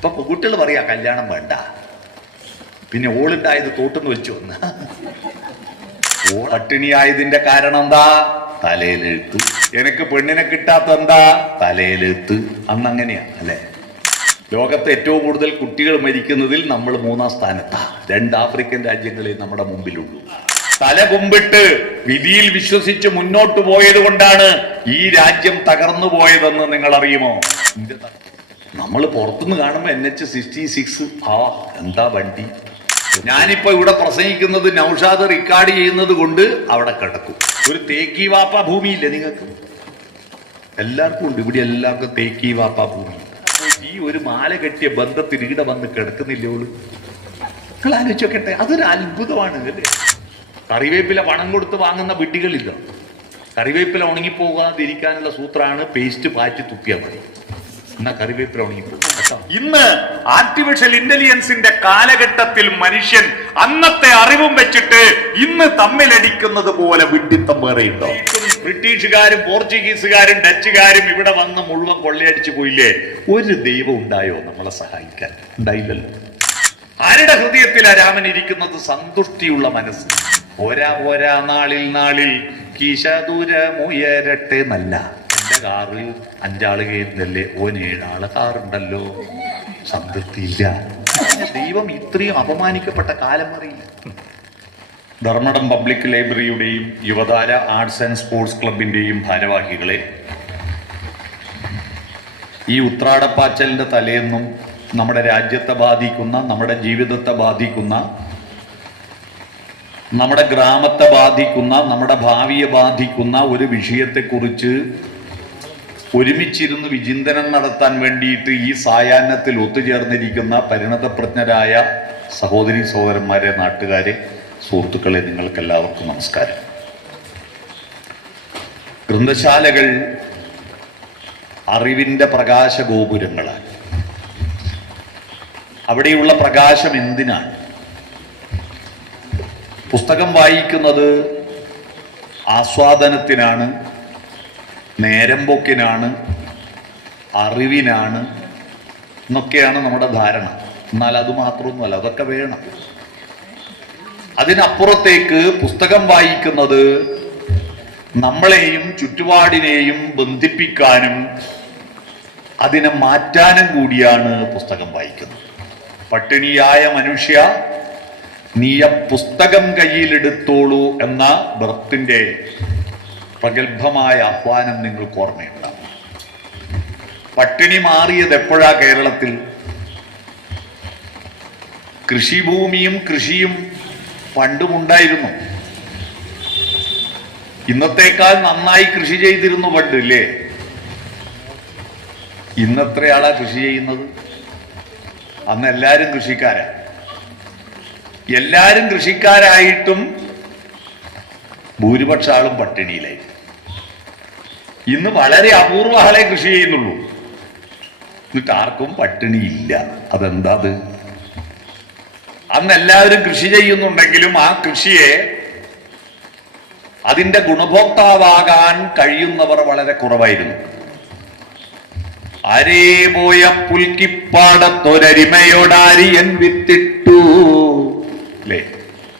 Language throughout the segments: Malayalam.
ഇപ്പൊ പെൺകുട്ടികൾ പറയാ കല്യാണം വേണ്ട, പിന്നെ ഓളുണ്ടായത് തോട്ടെന്ന് വെച്ചു വന്ന്. പട്ടിണിയായതിന്റെ കാരണം എന്താ? തലയിലെഴുത്ത്. എനിക്ക് പെണ്ണിനെ കിട്ടാത്ത എന്താ? തലയിലെഴുത്ത്. അന്നങ്ങനെയാ അല്ലെ? ലോകത്ത് ഏറ്റവും കൂടുതൽ കുട്ടികൾ മരിക്കുന്നതിൽ നമ്മൾ 3-ാം സ്ഥാനത്താ. 2 ആഫ്രിക്കൻ രാജ്യങ്ങളെ നമ്മുടെ മുമ്പിലുള്ളൂ. തല കുമ്പിട്ട് വിധിയിൽ വിശ്വസിച്ച് മുന്നോട്ട് പോയത് കൊണ്ടാണ് ഈ രാജ്യം തകർന്നു പോയതെന്ന് നിങ്ങൾ അറിയുമോ? നമ്മൾ പുറത്തുനിന്ന് കാണുമ്പോ NH-66 എന്താ വണ്ടി. ഞാനിപ്പോ ഇവിടെ പ്രസംഗിക്കുന്നത് നൗഷാദ് റെക്കോർഡ് ചെയ്യുന്നത് കൊണ്ട് അവിടെ കിടക്കും. ഒരു തേക്കി വാപ്പ ഭൂമിയില്ലേ നിങ്ങൾക്ക്? എല്ലാവർക്കും ഉണ്ട്. ഇവിടെ എല്ലാവർക്കും തേക്കി വാപ്പ ഭൂമി. ഈ ഒരു മാല കെട്ടിയ ബന്ധത്തിൽ ഇവിടെ വന്ന് കിടക്കുന്നില്ലേ ഓള്? നിങ്ങൾ ആലോചിച്ചോക്കട്ടെ, അതൊരു അത്ഭുതമാണ് അല്ലേ? കറിവേപ്പില പണം കൊടുത്ത് വാങ്ങുന്ന വിഡ്ഢികളില്ല. കറിവേപ്പില ഉണങ്ങിപ്പോകാതിരിക്കാനുള്ള സൂത്രമാണ് പേസ്റ്റ് പാറ്റി തുപ്പിയാൽ മതി, എന്നാ കറിവേപ്പില ഉണങ്ങിപ്പോകും. ഇന്ന് ആർട്ടിഫിഷ്യൽ ഇന്റലിജൻസിന്റെ കാലഘട്ടത്തിൽ മനുഷ്യൻ അന്നത്തെ അറിവും വെച്ചിട്ട് ഇന്ന് തമ്മിലടിക്കുന്നത് പോലെ വിഡ്ഢിത്തം വേറെയുണ്ടോ? ബ്രിട്ടീഷുകാരും പോർച്ചുഗീസുകാരും ഡച്ചുകാരും ഇവിടെ വന്ന് മുഴുവൻ കൊള്ളയടിച്ചു പോയില്ലേ? ഒരു ദൈവം ഉണ്ടായോ നമ്മളെ സഹായിക്കാൻ? ഉണ്ടായില്ലല്ലോ. ആരുടെ ഹൃദയത്തിലാ രാമൻ ഇരിക്കുന്നത്? സന്തുഷ്ടിയുള്ള മനസ്സ്. പോരാ നാളിൽ നാളിൽ കീശദൂരമുയരട്ടെ എന്നല്ല. എന്റെ കാറ് 5 ആള് കയറുന്നല്ലേ, ഓന് 7 ആള് കാറുണ്ടല്ലോ. സംതൃപ്തിയില്ല. ദൈവം ഇത്രയും അപമാനിക്കപ്പെട്ട കാലം അറിയില്ല. ധർമ്മടം പബ്ലിക് ലൈബ്രറിയുടെയും യുവതാര ആർട്സ് ആൻഡ് സ്പോർട്സ് ക്ലബിന്റെയും ഭാരവാഹികളെ, ഈ ഉത്രാടപ്പാച്ചലിന്റെ തലേന്നും നമ്മുടെ രാജ്യത്തെ ബാധിക്കുന്ന, നമ്മുടെ ജീവിതത്തെ ബാധിക്കുന്ന, നമ്മുടെ ഗ്രാമത്തെ ബാധിക്കുന്ന, നമ്മുടെ ഭാവിയെ ബാധിക്കുന്ന ഒരു വിഷയത്തെക്കുറിച്ച് ഒരുമിച്ചിരുന്ന് വിചിന്തനം നടത്താൻ വേണ്ടിയിട്ട് ഈ സായാഹ്നത്തിൽ ഒത്തുചേർന്നിരിക്കുന്ന പരിണതപ്രജ്ഞരായ സഹോദരി സഹോദരന്മാരെ, നാട്ടുകാരെ, സുഹൃത്തുക്കളെ, നിങ്ങൾക്കെല്ലാവർക്കും നമസ്കാരം. ഗ്രന്ഥശാലകൾ അറിവിന്റെ പ്രകാശഗോപുരങ്ങളാണ്. അവിടെയുള്ള പ്രകാശം എന്തിനാണ്? പുസ്തകം വായിക്കുന്നത് ആസ്വാദനത്തിനാണ്, നേരം പോക്കിനാണ്, അറിവിനാണ് എന്നൊക്കെയാണ് നമ്മുടെ ധാരണ. എന്നാൽ അത് മാത്രമൊന്നുമല്ല, അതൊക്കെ വേണം. അതിനപ്പുറത്തേക്ക് പുസ്തകം വായിക്കുന്നത് നമ്മളെയും ചുറ്റുപാടിനെയും ബന്ധിപ്പിക്കാനും അതിനെ മാറ്റാനും കൂടിയാണ് പുസ്തകം വായിക്കുന്നത്. പട്ടിണിയായ മനുഷ്യ, നീയ പുസ്തകം കയ്യിലെടുത്തോളൂ എന്ന ബർത്തിന്റെ പ്രഗത്ഭമായ ആഹ്വാനം നിങ്ങൾക്ക് ഓർമ്മയുണ്ടാവും. പട്ടിണി മാറിയത് എപ്പോഴാ കേരളത്തിൽ? കൃഷിഭൂമിയും കൃഷിയും പണ്ടുമുണ്ടായിരുന്നു. ഇന്നത്തേക്കാൾ നന്നായി കൃഷി ചെയ്തിരുന്നു പണ്ട്, ഇല്ലേ? ഇന്നെത്രയാളാ കൃഷി ചെയ്യുന്നത്? അന്ന് എല്ലാരും കൃഷിക്കാരാ. എല്ലാരും കൃഷിക്കാരായിട്ടും ഭൂരിപക്ഷ ആളും പട്ടിണിയിലായി. ഇന്ന് വളരെ അപൂർവ ആളെ കൃഷി ചെയ്യുന്നുള്ളൂ, എന്നിട്ട് ആർക്കും പട്ടിണിയില്ല. അതെന്താ? അത് അന്ന് എല്ലാവരും കൃഷി ചെയ്യുന്നുണ്ടെങ്കിലും ആ കൃഷിയെ, അതിന്റെ ഗുണഭോക്താവാകാൻ കഴിയുന്നവർ വളരെ കുറവായിരുന്നു. അരേ പോയ പുൽക്കിപ്പാടത്തൊരരിമയോടാരിയൻ വിത്തിട്ടു, അല്ലേ?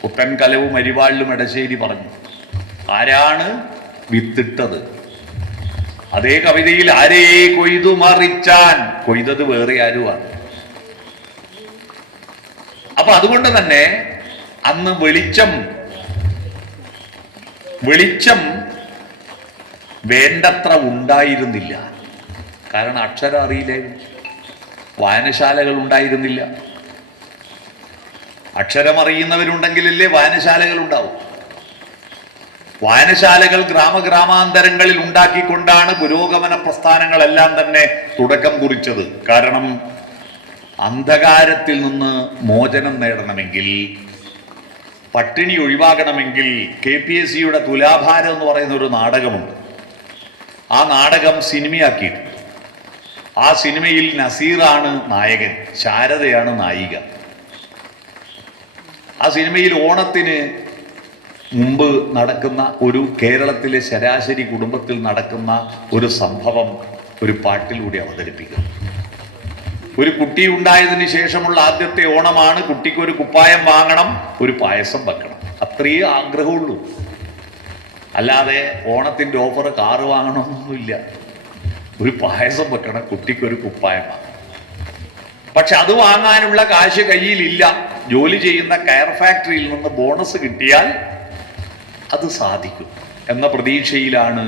പുത്തൻ കലവും അരിവാളിലും എടശ്ശേരി പറഞ്ഞു. ആരാണ് വിത്തിട്ടത്? അതേ കവിതയിൽ ആരേ കൊയ്തു മറിച്ചാൻ, കൊയ്തത് വേറെ ആരുമാണ്. അപ്പൊ അതുകൊണ്ട് തന്നെ അന്ന് വെളിച്ചം വേണ്ടത്ര ഉണ്ടായിരുന്നില്ല. കാരണം അക്ഷരം അറിയില്ലായിരുന്നു, വായനശാലകൾ ഉണ്ടായിരുന്നില്ല. അക്ഷരം അറിയുന്നവരുണ്ടെങ്കിലല്ലേ വായനശാലകൾ ഉണ്ടാവും. വായനശാലകൾ ഗ്രാമഗ്രാമാന്തരങ്ങളിൽ ഉണ്ടാക്കിക്കൊണ്ടാണ് പുരോഗമന പ്രസ്ഥാനങ്ങളെല്ലാം തന്നെ തുടക്കം കുറിച്ചത്. കാരണം അന്ധകാരത്തിൽ നിന്ന് മോചനം നേടണമെങ്കിൽ, പട്ടിണി ഒഴിവാക്കണമെങ്കിൽ KPSCയുടെ തുലാഭാരം എന്ന് പറയുന്ന ഒരു നാടകമുണ്ട്. ആ നാടകം സിനിമയാക്കിയിട്ട്, ആ സിനിമയിൽ നസീറാണ് നായകൻ, ശാരദയാണ് നായിക. ആ സിനിമയിൽ ഓണത്തിന് മുമ്പ് നടക്കുന്ന ഒരു കേരളത്തിലെ ശരാശരി കുടുംബത്തിൽ നടക്കുന്ന ഒരു സംഭവം ഒരു പാട്ടിലൂടെ അവതരിപ്പിക്കുന്നു. ഒരു കുട്ടി ഉണ്ടായതിനു ശേഷമുള്ള ആദ്യത്തെ ഓണമാണ്. കുട്ടിക്ക് ഒരു കുപ്പായം വാങ്ങണം, ഒരു പായസം വെക്കണം, അത്രയേ ആഗ്രഹമുള്ളൂ. അല്ലാതെ ഓണത്തിന്റെ ഓഫർ കാറ് വാങ്ങണമെന്നൊന്നുമില്ല. ഒരു പായസം വെക്കണം, കുട്ടിക്കൊരു കുപ്പായം വാങ്ങണം. പക്ഷെ അത് വാങ്ങാനുള്ള കാശ് കയ്യിലില്ല. ജോലി ചെയ്യുന്ന കയർ ഫാക്ടറിയിൽ നിന്ന് ബോണസ് കിട്ടിയാൽ അത് സാധിക്കും എന്ന പ്രതീക്ഷയിലാണ്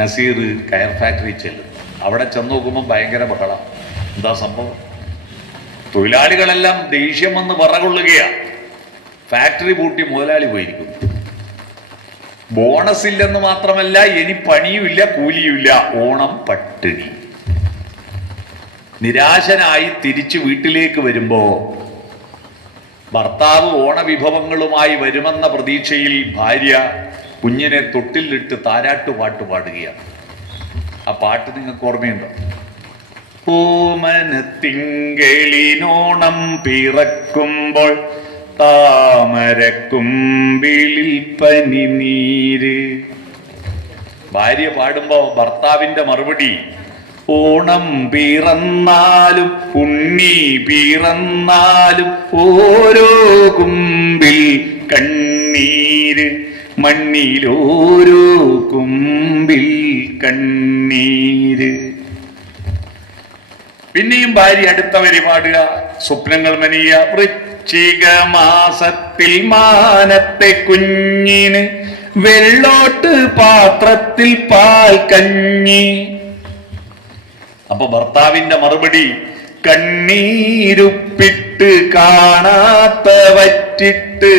നസീർ കയർ ഫാക്ടറി ചെല്ലുന്നത്. അവിടെ ചെന്ന് നോക്കുമ്പോൾ ഭയങ്കര ബഹളം. എന്താ സംഭവം? തൊഴിലാളികളെല്ലാം ദേഷ്യം വന്ന് പറകൊള്ളുകയാണ്. ഫാക്ടറി പൂട്ടി മുതലാളി പോയിരിക്കുന്നു. ബോണസ് ഇല്ലെന്ന് മാത്രമല്ല, ഇനി പണിയുമില്ല, കൂലിയുമില്ല, ഓണം പട്ടിണി. നിരാശനായി തിരിച്ചു വീട്ടിലേക്ക് വരുമ്പോ ഭർത്താവ് ഓണവിഭവങ്ങളുമായി വരുമെന്ന പ്രതീക്ഷയിൽ ഭാര്യ കുഞ്ഞിനെ തൊട്ടിലിട്ട് താരാട്ടുപാട്ട് പാടുകയാണ്. ആ പാട്ട് നിങ്ങൾക്ക് ഓർമ്മയുണ്ടോ? ഓമനത്തിങ്കളിനോണം പിറക്കുമ്പോൾ താമരക്കുമ്പിളിൽ പനിനീര്. ഭാര്യ പാടുമ്പോ ഭർത്താവിന്റെ മറുപടി, ഓണം പിറന്നാലും ഉണ്ണി പിറന്നാലും ഓരോ കുമ്പിൽ കണ്ണീര്, മണ്ണിലോരോ കുമ്പിൽ കണ്ണീര്. പിന്നെയും ഭാര്യ അടുത്ത വരി പാടുക, സ്വപ്നങ്ങൾ മനിയ വൃശ്ചിക മാസത്തിൽ മാനത്തെ കുഞ്ഞിന് വെള്ളോട്ട് പാത്രത്തിൽ പാൽ കഞ്ഞി. അപ്പൊ ഭർത്താവിന്റെ മറുപടി, കണ്ണീരുപ്പിട്ട് കാണാത്ത വറ്റിട്ട്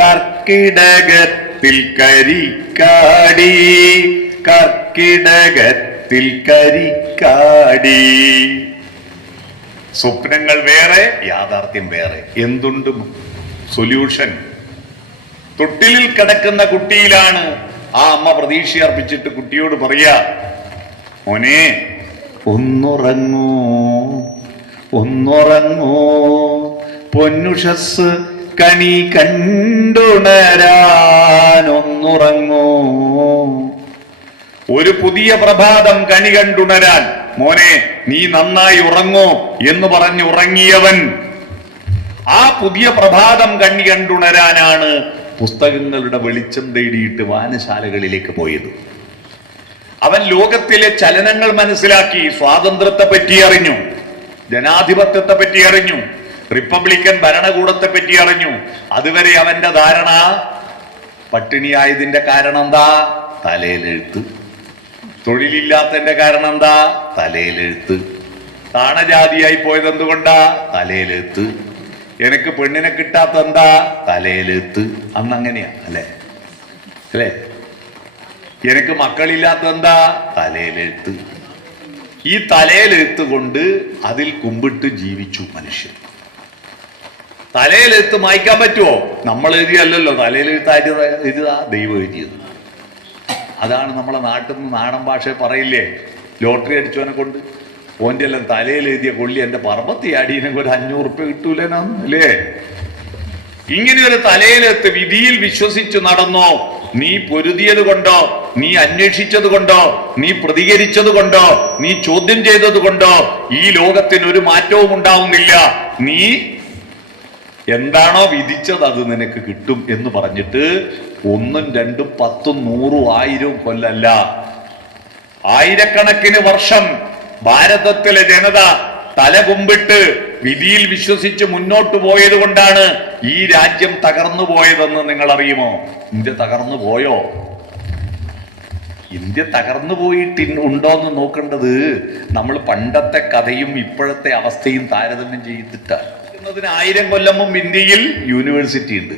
കർക്കിടകത്തിൽ കരിക്കാടി, കർക്കിടകത്തിൽ കരിക്കാടി. സ്വപ്നങ്ങൾ വേറെ, യാഥാർത്ഥ്യം വേറെ. എന്തുണ്ട് സൊല്യൂഷൻ? തൊട്ടിലിൽ കിടക്കുന്ന കുട്ടിയിലാണ് ആ അമ്മ പ്രതീക്ഷ അർപ്പിച്ചിട്ട് കുട്ടിയോട് പറയാ, മോനെ ഒന്നുറങ്ങൂ, ഒന്നുറങ്ങൂ, പൊന്നുഷസ് കണി കണ്ടുണരാൻ ഒന്നുറങ്ങൂ. ഒരു പുതിയ പ്രഭാതം കണി കണ്ടുണരാൻ മോനെ നീ നന്നായി ഉറങ്ങൂ എന്ന് പറഞ്ഞ് ഉറങ്ങിയവൻ ആ പുതിയ പ്രഭാതം കണി കണ്ടുണരാനാണ് പുസ്തകങ്ങളുടെ വെളിച്ചം തേടിയിട്ട് വായനശാലകളിലേക്ക് പോയത്. അവൻ ലോകത്തിലെ ചലനങ്ങൾ മനസ്സിലാക്കി, സ്വാതന്ത്ര്യത്തെ പറ്റി അറിഞ്ഞു, ജനാധിപത്യത്തെ പറ്റി അറിഞ്ഞു, റിപ്പബ്ലിക്കൻ ഭരണകൂടത്തെ പറ്റി അറിഞ്ഞു. അതുവരെ അവന്റെ ധാരണ പട്ടിണിയായതിന്റെ കാരണം എന്താ? തലയിലെഴുത്ത്. തൊഴിലില്ലാത്തതിന്റെ കാരണം എന്താ? തലയിലെഴുത്ത്. താണജാതിയായി പോയത് എന്തുകൊണ്ടാ? തലയിലെഴുത്ത്. എനിക്ക് പെണ്ണിനെ കിട്ടാത്ത എന്താ? തലയിലെഴുത്ത്. അന്നങ്ങനെയാ അല്ലേ? അല്ലേ? എനിക്ക് മക്കളില്ലാത്ത എന്താ? തലയിലെഴുത്ത്. ഈ തലയിലെഴുത്ത് കൊണ്ട് അതിൽ കുമ്പിട്ട് ജീവിച്ചു മനുഷ്യൻ. തലയിലെഴുത്ത് മായ്ക്കാൻ പറ്റുമോ? നമ്മൾ എഴുതിയല്ലോ, തലയിലെഴുത്തായിട്ട് എഴുതാ ദൈവം എഴുതിയത്. അതാണ് നമ്മളെ നാട്ടിൽ നിന്ന് നാടൻ ഭാഷ പറയില്ലേ, ലോട്ടറി അടിച്ചവനെ കൊണ്ട് ഓൻ്റെ എല്ലാം തലയിൽ എഴുതിയ കൊള്ളി എൻ്റെ പറമ്പത്തി അടിയിനെങ്കിൽ ഒരു 500 ഉറുപ്പ്യ കിട്ടൂലെന്നാണ് അല്ലേ? ഇങ്ങനെ ഒരു തലയിലെത്ത് വിധിയിൽ വിശ്വസിച്ചു നടന്നോ? നീ പൊരുതിയത് കൊണ്ടോ, നീ അന്വേഷിച്ചത് കൊണ്ടോ, നീ പ്രതികരിച്ചത് കൊണ്ടോ, നീ ചോദ്യം ചെയ്തത് കൊണ്ടോ ഈ ലോകത്തിന് ഒരു മാറ്റവും ഉണ്ടാവുന്നില്ല. നീ എന്താണോ വിധിച്ചത് അത് നിനക്ക് കിട്ടും എന്ന് പറഞ്ഞിട്ട് 1, 2, 10, 100, 1000 കൊല്ലല്ല, ആയിരക്കണക്കിന് വർഷം ഭാരതത്തിലെ ജനത തലകുമ്പിട്ട് വിധിയിൽ വിശ്വസിച്ച് മുന്നോട്ട് പോയത് കൊണ്ടാണ് ഈ രാജ്യം തകർന്നു പോയതെന്ന് നിങ്ങൾ അറിയുമോ? ഇന്ത്യ തകർന്നു പോയോ? ഇന്ത്യ തകർന്നു പോയിട്ട് ഉണ്ടോന്ന് നോക്കേണ്ടത് നമ്മൾ പണ്ടത്തെ കഥയും ഇപ്പോഴത്തെ അവസ്ഥയും താരതമ്യം ചെയ്തിട്ടാണ്. 1000 കൊല്ലം മുമ്പ് ഇന്ത്യയിൽ യൂണിവേഴ്സിറ്റി ഉണ്ട്.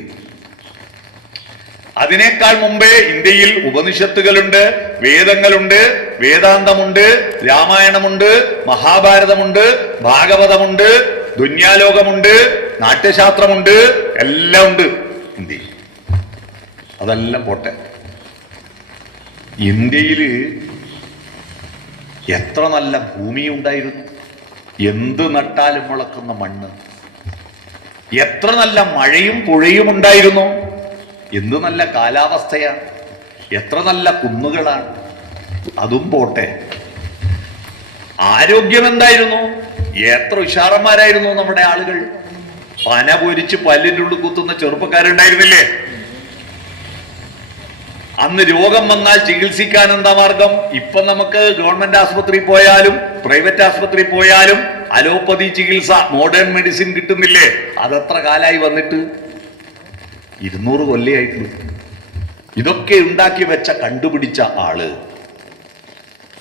അതിനേക്കാൾ മുമ്പേ ഇന്ത്യയിൽ ഉപനിഷത്തുകളുണ്ട്, വേദങ്ങളുണ്ട്, വേദാന്തമുണ്ട്, രാമായണമുണ്ട്, മഹാഭാരതമുണ്ട്, ഭാഗവതമുണ്ട്, ദുന്യാലോകമുണ്ട്, നാട്യശാസ്ത്രമുണ്ട്, എല്ലാം ഉണ്ട് ഇന്ത്യയിൽ. അതെല്ലാം പോട്ടെ, ഇന്ത്യയില് എത്ര നല്ല ഭൂമിയുണ്ടായിരുന്നു, എന്ത് നട്ടാലും മുളക്കുന്ന മണ്ണ്, എത്ര നല്ല മഴയും പുഴയും ഉണ്ടായിരുന്നു, എന്ത് നല്ല കാലാവസ്ഥയാണ്, എത്ര നല്ല കുന്നുകളാണ്. അതും പോട്ടെ, ആരോഗ്യം എന്തായിരുന്നു, എത്ര ഉഷാറന്മാരായിരുന്നു നമ്മുടെ ആളുകൾ. പന പൊരിച്ച് പല്ലിൻ്റെ ഉള്ളിൽ കുത്തുന്ന ചെറുപ്പക്കാരുണ്ടായിരുന്നില്ലേ? അന്ന് രോഗം വന്നാൽ ചികിത്സിക്കാൻ എന്താ മാർഗം? ഇപ്പൊ നമുക്ക് ഗവൺമെന്റ് ആശുപത്രി പോയാലും പ്രൈവറ്റ് ആശുപത്രി പോയാലും അലോപ്പതി ചികിത്സ, മോഡേൺ മെഡിസിൻ കിട്ടുന്നില്ലേ? അതെത്ര കാലായി വന്നിട്ട്? 200 കൊല്ലമായിട്ടുള്ളൂ. ഇതൊക്കെ ഉണ്ടാക്കി വെച്ച കണ്ടുപിടിച്ച ആള്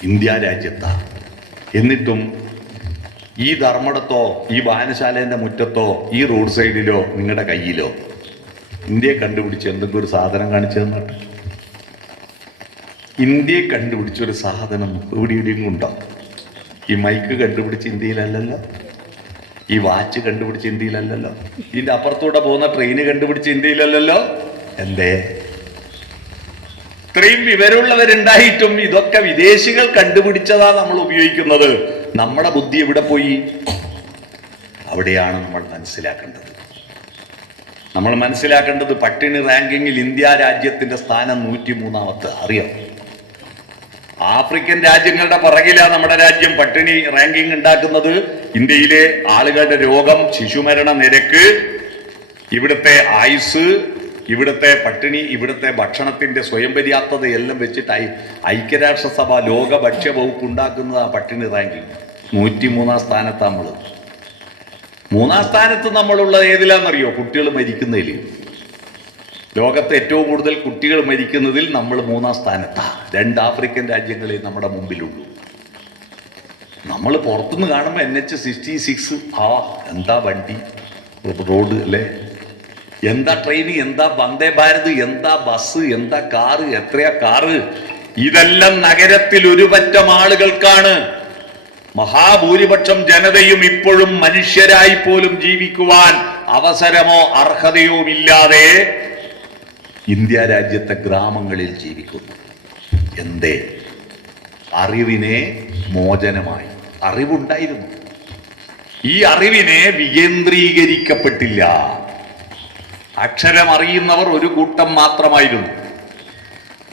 ഇന്ത്യ രാജ്യത്താ. എന്നിട്ടും ഈ ധർമ്മടത്തോ ഈ വായനശാലേന്റെ മുറ്റത്തോ ഈ റോഡ് സൈഡിലോ നിങ്ങളുടെ കയ്യിലോ ഇന്ത്യയെ കണ്ടുപിടിച്ച് എന്തെങ്കിലും ഒരു സാധനം കാണിച്ചു തന്നിട്ട്, ഇന്ത്യയെ കണ്ടുപിടിച്ചൊരു സാധനം എവിടെയും ഉണ്ടോ? ഈ മൈക്ക് കണ്ടുപിടിച്ച ഇന്ത്യയിലല്ലല്ലോ, ഈ വാച്ച് കണ്ടുപിടിച്ച ഇന്ത്യയിലല്ലല്ലോ, ഇതിന്റെ അപ്പുറത്തൂടെ പോകുന്ന ട്രെയിന് കണ്ടുപിടിച്ച ഇന്ത്യയിലല്ലല്ലോ. എന്തേ? ഇത്രയും വിവരമുള്ളവരുണ്ടായിട്ടും ഇതൊക്കെ വിദേശികൾ കണ്ടുപിടിച്ചതാ നമ്മൾ ഉപയോഗിക്കുന്നത്. നമ്മുടെ ബുദ്ധി എവിടെ പോയി? അവിടെയാണ് നമ്മൾ മനസ്സിലാക്കേണ്ടത്. നമ്മൾ മനസ്സിലാക്കേണ്ടത് പട്ടിണി റാങ്കിങ്ങിൽ ഇന്ത്യ രാജ്യത്തിന്റെ സ്ഥാനം 103ാമത്തെ. അറിയാം, ആഫ്രിക്കൻ രാജ്യങ്ങളുടെ പുറകിലാ നമ്മുടെ രാജ്യം പട്ടിണി റാങ്കിങ് ഉണ്ടാക്കുന്നത്. ഇന്ത്യയിലെ ആളുകളുടെ രോഗം, ശിശുമരണ നിരക്ക്, ഇവിടുത്തെ ആയുസ്, ഇവിടുത്തെ പട്ടിണി, ഇവിടുത്തെ ഭക്ഷണത്തിന്റെ സ്വയം പര്യാപ്തത എല്ലാം വെച്ചിട്ട് ഐക്യരാഷ്ട്രസഭ ലോക ഭക്ഷ്യ വകുപ്പ് ഉണ്ടാക്കുന്നത് ആ പട്ടിണി റാങ്കിങ്. 103ാം സ്ഥാനത്ത് നമ്മൾ. 3ാം സ്ഥാനത്ത് നമ്മളുള്ളത് ഏതിലാണെന്നറിയോ? കുട്ടികൾ മരിക്കുന്നതിൽ. ലോകത്തെ ഏറ്റവും കൂടുതൽ കുട്ടികൾ മരിക്കുന്നതിൽ നമ്മൾ 3ാം സ്ഥാനത്താ. 2 ആഫ്രിക്കൻ രാജ്യങ്ങളെ നമ്മുടെ മുമ്പിലുള്ളൂ. നമ്മൾ പുറത്തുനിന്ന് കാണുമ്പോൾ NH-66 എന്താ വണ്ടി, റോഡ് അല്ലേ, എന്താ ട്രെയിൻ, എന്താ വന്ദേ ഭാരത്, എന്താ ബസ്, എന്താ കാറ്, എത്രയാ കാറ്. ഇതെല്ലാം നഗരത്തിൽ ഒരു പറ്റം ആളുകൾക്കാണ്. മഹാഭൂരിപക്ഷം ജനതയും ഇപ്പോഴും മനുഷ്യരായി പോലും ജീവിക്കുവാൻ അവസരമോ അർഹതയോ ഇല്ലാതെ ഇന്ത്യ രാജ്യത്തെ ഗ്രാമങ്ങളിൽ ജീവിക്കുന്നു. എന്തേ? അറിവിനെ മോചനമായി. അറിവുണ്ടായിരുന്നു, ഈ അറിവിനെ വികേന്ദ്രീകരിക്കപ്പെട്ടില്ല. അക്ഷരം അറിയുന്നവർ ഒരു കൂട്ടം മാത്രമായിരുന്നു.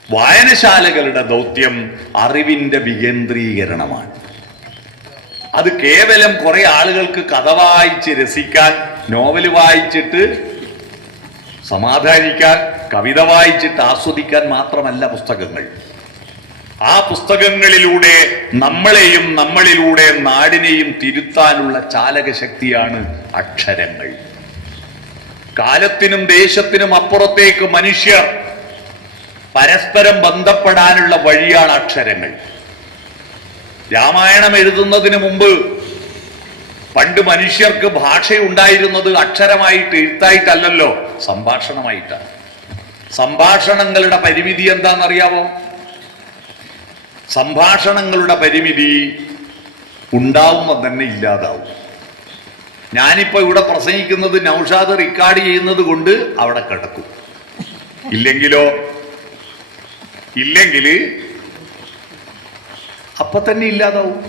വായനശാലകളുടെ ദൗത്യം അറിവിന്റെ വികേന്ദ്രീകരണമാണ്. അത് കേവലം കുറെ ആളുകൾക്ക് കഥ വായിച്ച് രസിക്കാൻ, നോവൽ വായിച്ചിട്ട് സമാധാനിക്കാൻ, കവിത വായിച്ചിട്ട് ആസ്വദിക്കാൻ മാത്രമല്ല പുസ്തകങ്ങൾ. ആ പുസ്തകങ്ങളിലൂടെ നമ്മളെയും നമ്മളിലൂടെ നാടിനെയും തിരുത്താനുള്ള ചാലകശക്തിയാണ് അക്ഷരങ്ങൾ. കാലത്തിനും ദേശത്തിനും അപ്പുറത്തേക്ക് മനുഷ്യർ പരസ്പരം ബന്ധപ്പെടാനുള്ള വഴിയാണ് അക്ഷരങ്ങൾ. രാമായണം എഴുതുന്നതിന് മുമ്പ് പണ്ട് മനുഷ്യർക്ക് ഭാഷയുണ്ടായിരുന്നത് അക്ഷരമായിട്ട്, എഴുത്തായിട്ടല്ലല്ലോ, സംഭാഷണമായിട്ടാണ്. സംഭാഷണങ്ങളുടെ പരിമിതി എന്താണെന്നറിയാമോ? സംഭാഷണങ്ങളുടെ പരിമിതി ഉണ്ടാവുമ്പോൾ തന്നെ ഇല്ലാതാവും. ഞാനിപ്പോ ഇവിടെ പ്രസംഗിക്കുന്നത് നൗഷാദ് റെക്കോർഡ് ചെയ്യുന്നത് കൊണ്ട് അവിടെ കിടക്കും. ഇല്ലെങ്കിൽ അപ്പൊ തന്നെ ഇല്ലാതാവും.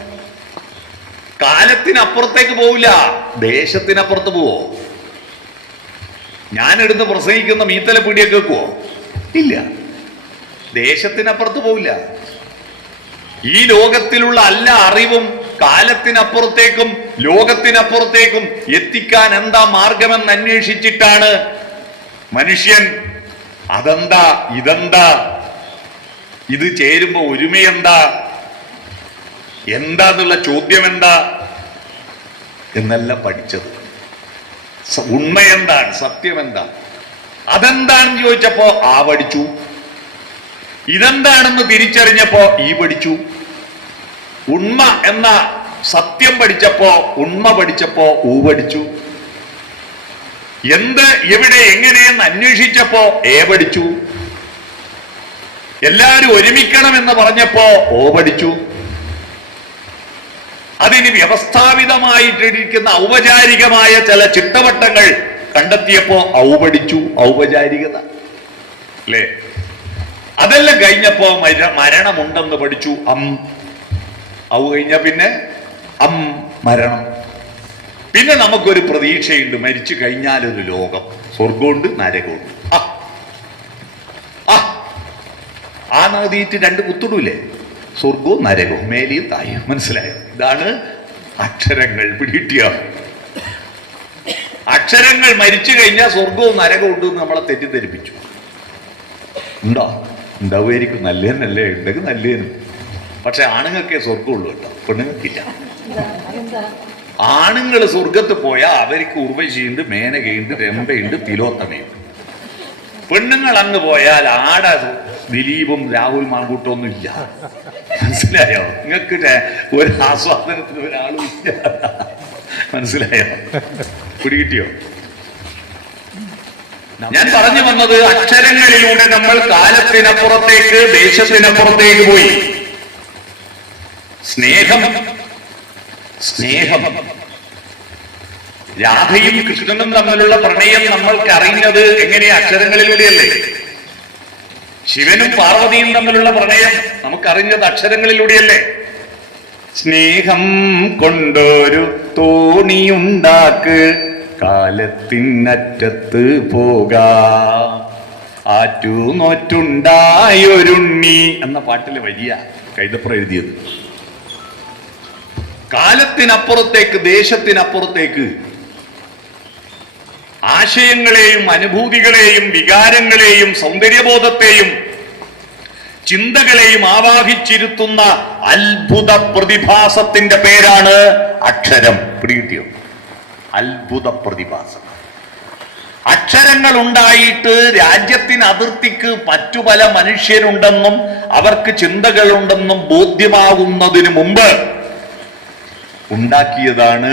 കാലത്തിനപ്പുറത്തേക്ക് പോവില്ല, ദേശത്തിനപ്പുറത്ത് പോവോ? ഞാനെടുത്ത് പ്രസംഗിക്കുന്ന മീത്തല പീടിയൊക്കെ വെക്കുവോ? ഇല്ല, ദേശത്തിനപ്പുറത്ത് പോവില്ല. ഈ ലോകത്തിലുള്ള എല്ലാ അറിവും കാലത്തിനപ്പുറത്തേക്കും ലോകത്തിനപ്പുറത്തേക്കും എത്തിക്കാൻ എന്താ മാർഗമെന്ന് അന്വേഷിച്ചിട്ടാണ് മനുഷ്യൻ അതെന്താ ഇതെന്താ ഇത് ചേരുമ്പോ ഒരുമയെന്താ എന്താന്നുള്ള ചോദ്യം എന്താ എന്നെല്ലാം പഠിച്ചത്. ഉണ്മ എന്താണ്, സത്യം എന്താ, അതെന്താണെന്ന് ചോദിച്ചപ്പോ ആ പഠിച്ചു. ഇതെന്താണെന്ന് തിരിച്ചറിഞ്ഞപ്പോ ഈ പഠിച്ചു. ഉണ്മ എന്ന സത്യം പഠിച്ചപ്പോ, ഉണ്മ പഠിച്ചപ്പോ ഊ പഠിച്ചു. എന്ത് എവിടെ എങ്ങനെയെന്ന് അന്വേഷിച്ചപ്പോ ഏ പഠിച്ചു. എല്ലാവരും ഒരുമിക്കണമെന്ന് പറഞ്ഞപ്പോ ഓ പഠിച്ചു. അതിന് വ്യവസ്ഥാപിതമായിട്ടിരിക്കുന്ന ഔപചാരികമായ ചില ചിട്ടവട്ടങ്ങൾ കണ്ടെത്തിയപ്പോ ഔ പഠിച്ചു. ഔപചാരികത അല്ലേ? അതെല്ലാം കഴിഞ്ഞപ്പോ മരണമുണ്ടെന്ന് പഠിച്ചു. ഔ കഴിഞ്ഞ പിന്നെ മരണം. പിന്നെ നമുക്കൊരു പ്രതീക്ഷയുണ്ട്, മരിച്ചു കഴിഞ്ഞാലൊരു ലോകം, സ്വർഗമുണ്ട് നരകമുണ്ട്. ആ നദീറ്റ് രണ്ട് കുത്തിടൂലേ, സ്വർഗവും നരകവും, മേലെയും തായും. മനസ്സിലായോ? ഇതാണ് അക്ഷരങ്ങൾ പിടികിട്ടിയ അക്ഷരങ്ങൾ മരിച്ചു കഴിഞ്ഞാൽ സ്വർഗവും നരകവും ഉണ്ട് എന്ന് നമ്മളെ തെറ്റിദ്ധരിപ്പിച്ചു. ഉണ്ടോ? ഉണ്ടാവുമായിരിക്കും. നല്ലതെന്നല്ലേ? ഉണ്ടെങ്കിൽ നല്ലതിനും. പക്ഷെ ആണുങ്ങൾക്കേ സ്വർഗമുള്ളൂ കേട്ടോ, പെണ്ണുങ്ങൾക്കില്ല. ആണുങ്ങൾ സ്വർഗത്ത് പോയാൽ അവർക്ക് ഉർവശിയുണ്ട്, മേനകയുണ്ട്, രംഭയുണ്ട്, തിലോത്തമയുണ്ട്. പെണ്ണുങ്ങൾ അങ്ങ് പോയാൽ ആട ദിലീപും രാഹുൽ മാങ്കൂട്ടൊന്നും ഇല്ല. മനസ്സിലായോ? നിങ്ങൾക്ക് ഒരു ആസ്വാദനത്തിന് ഒരാളും ഇല്ല. മനസ്സിലായോ? പിടികിട്ടിയോ? ഞാൻ പറഞ്ഞു വന്നത്, അക്ഷരങ്ങളിലൂടെ നമ്മൾ കാലത്തിനപ്പുറത്തേക്ക്, ദേശത്തിനപ്പുറത്തേക്ക് പോയി. സ്നേഹം രാധയും കൃഷ്ണനും തമ്മിലുള്ള പ്രണയം നമ്മൾക്ക് അറിഞ്ഞത് എങ്ങനെയാ? അക്ഷരങ്ങളിലൂടെയല്ലേ? ശിവനും പാർവതിയും തമ്മിലുള്ള പ്രണയം നമുക്കറിഞ്ഞത് അക്ഷരങ്ങളിലൂടെയല്ലേ? സ്നേഹം കൊണ്ടൊരു തോണിയുണ്ടാക്ക്, കാലത്തിനറ്റത്ത് പോകാം, ആറ്റുനോറ്റുണ്ടായൊരുണ്ണി എന്ന പാട്ടിലെ വലിയ കൈതപ്പുറം എഴുതിയത്. കാലത്തിനപ്പുറത്തേക്ക്, ദേശത്തിനപ്പുറത്തേക്ക് ആശയങ്ങളെയും അനുഭൂതികളെയും വികാരങ്ങളെയും സൗന്ദര്യബോധത്തെയും ചിന്തകളെയും ആവാഹിച്ചിരുത്തുന്ന അത്ഭുത പ്രതിഭാസത്തിന്റെ പേരാണ് അക്ഷരം. പിടികിട്ടിയോ? അത്ഭുത പ്രതിഭാസം. അക്ഷരങ്ങൾ ഉണ്ടായിട്ട് രാജ്യത്തിന് അതിർത്തിക്ക് മറ്റു പല മനുഷ്യരുണ്ടെന്നും അവർക്ക് ചിന്തകളുണ്ടെന്നും ബോധ്യമാകുന്നതിന് മുമ്പ് ഉണ്ടാക്കിയതാണ്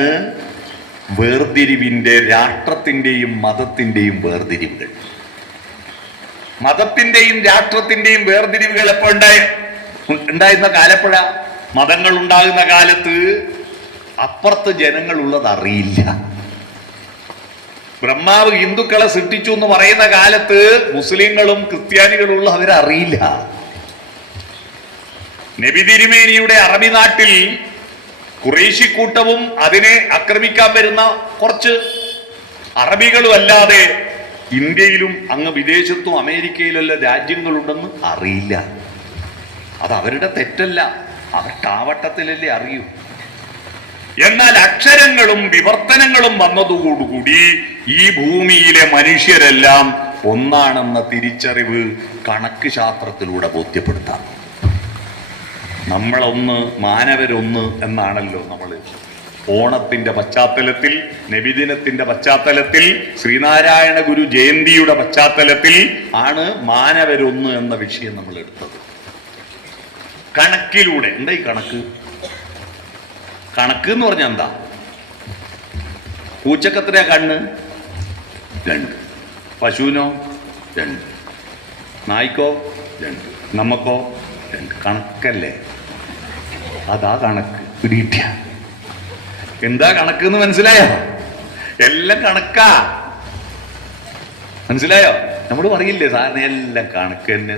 വേർതിരിവിന്റെ, രാഷ്ട്രത്തിന്റെയും മതത്തിന്റെയും വേർതിരിവുകൾ. മതത്തിന്റെയും രാഷ്ട്രത്തിന്റെയും വേർതിരിവുകൾ എപ്പോ ഉണ്ടായിരുന്ന കാലപ്പുഴ? മതങ്ങൾ ഉണ്ടാകുന്ന കാലത്ത് അപ്പുറത്ത് ജനങ്ങളുള്ളത് അറിയില്ല. ബ്രഹ്മാവ് ഹിന്ദുക്കളെ സൃഷ്ടിച്ചു എന്ന് പറയുന്ന കാലത്ത് മുസ്ലിങ്ങളും ക്രിസ്ത്യാനികളും ഉള്ള അവരറിയില്ല. നബി തിരുമേനിയുടെ അറബി നാട്ടിൽ ഖുറൈശിക്കൂട്ടവും അതിനെ ആക്രമിക്കാൻ വരുന്ന കുറച്ച് അറബികളും അല്ലാതെ ഇന്ത്യയിലും അങ്ങ് വിദേശത്തും അമേരിക്കയിലുള്ള രാജ്യങ്ങളുണ്ടെന്ന് അറിയില്ല. അത് അവരുടെ തെറ്റല്ല, അവർക്ക് ആവട്ടത്തിലല്ലേ അറിയൂ. എന്നാൽ അക്ഷരങ്ങളും വിവർത്തനങ്ങളും വന്നതോടുകൂടി ഈ ഭൂമിയിലെ മനുഷ്യരെല്ലാം ഒന്നാണെന്ന തിരിച്ചറിവ് കണക്ക് ശാസ്ത്രത്തിലൂടെ ബോധ്യപ്പെടുത്താം. നമ്മളൊന്ന്, മാനവരൊന്ന് എന്നാണല്ലോ നമ്മൾ ഓണത്തിന്റെ പശ്ചാത്തലത്തിൽ, നബിദിനത്തിന്റെ പശ്ചാത്തലത്തിൽ, ശ്രീനാരായണ ഗുരു ജയന്തിയുടെ പശ്ചാത്തലത്തിൽ ആണ് മാനവരൊന്ന് എന്ന വിഷയം നമ്മൾ എടുത്തത്. കണക്കിലൂടെ. എന്താ ഈ കണക്ക്? കണക്ക് എന്ന് പറഞ്ഞാൽ എന്താ? പൂച്ചക്കത്രയാ കണ്ണ്? 2. പശുവിനോ? 2. നായ്ക്കോ? 2. നമ്മക്കോ? 2. കണക്കല്ലേ? അതാ കണക്ക്. പിടികിട്ടിയ എന്താ കണക്ക് എന്ന് മനസ്സിലായോ? എല്ലാം കണക്കാ. മനസ്സിലായോ? നമ്മൾ പറയില്ലേ സാറിന് എല്ലാം കണക്ക് തന്നെ.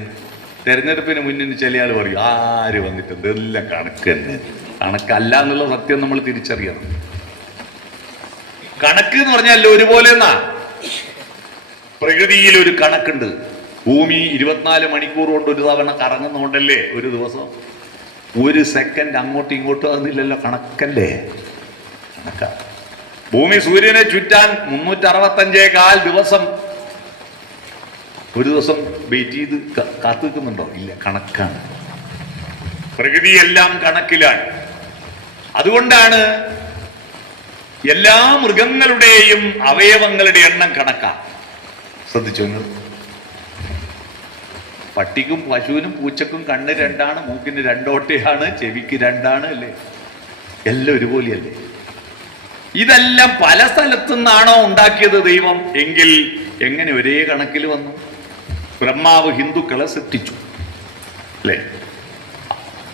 തെരഞ്ഞെടുപ്പിന് മുന്നിൽ ചില ആൾ പറയും ആര് വന്നിട്ടുണ്ട് എല്ലാം കണക്ക് തന്നെ. കണക്കല്ല എന്നുള്ള സത്യം നമ്മൾ തിരിച്ചറിയണം. കണക്ക് എന്ന് പറഞ്ഞാൽ ഒരുപോലെ എന്നാ. പ്രകൃതിയിൽ ഒരു കണക്കുണ്ട്. ഭൂമി 24 മണിക്കൂർ കൊണ്ട് ഒരു തവണ കറങ്ങുന്നതുകൊണ്ടല്ലേ ഒരു ദിവസം. 1 സെക്കൻഡ് അങ്ങോട്ടും ഇങ്ങോട്ടും ആകുന്നില്ലല്ലോ. കണക്കല്ലേ? കണക്ക. ഭൂമി സൂര്യനെ ചുറ്റാൻ 365 ദിവസം ഒരു ദിവസം വെയിറ്റ് ചെയ്ത് കാത്തു നിൽക്കുന്നുണ്ടോ? ഇല്ല, കണക്കാണ്. പ്രകൃതിയെല്ലാം കണക്കിലാണ്. അതുകൊണ്ടാണ് എല്ലാ മൃഗങ്ങളുടെയും അവയവങ്ങളുടെ എണ്ണം കണക്കാ. ശ്രദ്ധിച്ചു? പട്ടിക്കും പശുവിനും പൂച്ചക്കും കണ്ണ് 2ആണ്, മൂക്കിന് 2 ഓട്ടയാണ്, ചെവിക്ക് 2ആണ്, അല്ലേ? എല്ലാം ഒരുപോലെയല്ലേ? ഇതെല്ലാം പല സ്ഥലത്തു നിന്നാണോ ഉണ്ടാക്കിയത് ദൈവം? എങ്കിൽ എങ്ങനെ ഒരേ കണക്കിൽ വന്നു? ബ്രഹ്മാവ് ഹിന്ദുക്കളെ സൃഷ്ടിച്ചു, അല്ലേ?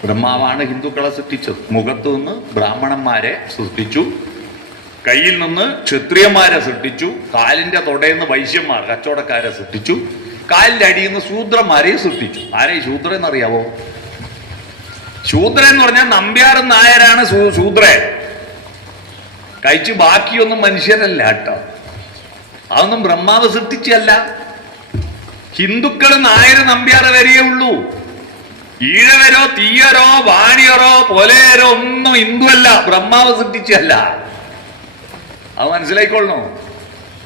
ബ്രഹ്മാവാണ് ഹിന്ദുക്കളെ സൃഷ്ടിച്ചത്. മുഖത്തു നിന്ന് ബ്രാഹ്മണന്മാരെ സൃഷ്ടിച്ചു, കയ്യിൽ നിന്ന് ക്ഷത്രിയന്മാരെ സൃഷ്ടിച്ചു, കാലിന്റെ തൊടയെന്ന് വൈശ്യന്മാർ കച്ചവടക്കാരെ സൃഷ്ടിച്ചു, കാലിന്റെ അടിയിൽ നിന്ന് ശൂദ്രന്മാരെ സൃഷ്ടിച്ചു. ആരെ ശൂദ്രൻ എന്നറിയാവോ? ശൂദ്രൻ എന്ന് പറഞ്ഞാൽ നമ്പ്യാരും നായരാണ് ശൂദ്രൻ. കഴിച്ച് ബാക്കിയൊന്നും മനുഷ്യരല്ല കേട്ടോ. അതൊന്നും ബ്രഹ്മാവ് സൃഷ്ടിച്ചല്ല. ഹിന്ദുക്കൾ നായർ നമ്പ്യാർ വരെയേ ഉള്ളൂ. ഈഴവരോ തീയരോ വാണിയറോ പോലെയരോ ഒന്നും ഹിന്ദുവല്ല, ബ്രഹ്മാവ് സൃഷ്ടിച്ചല്ല. അത് മനസ്സിലായിക്കൊള്ളണോ?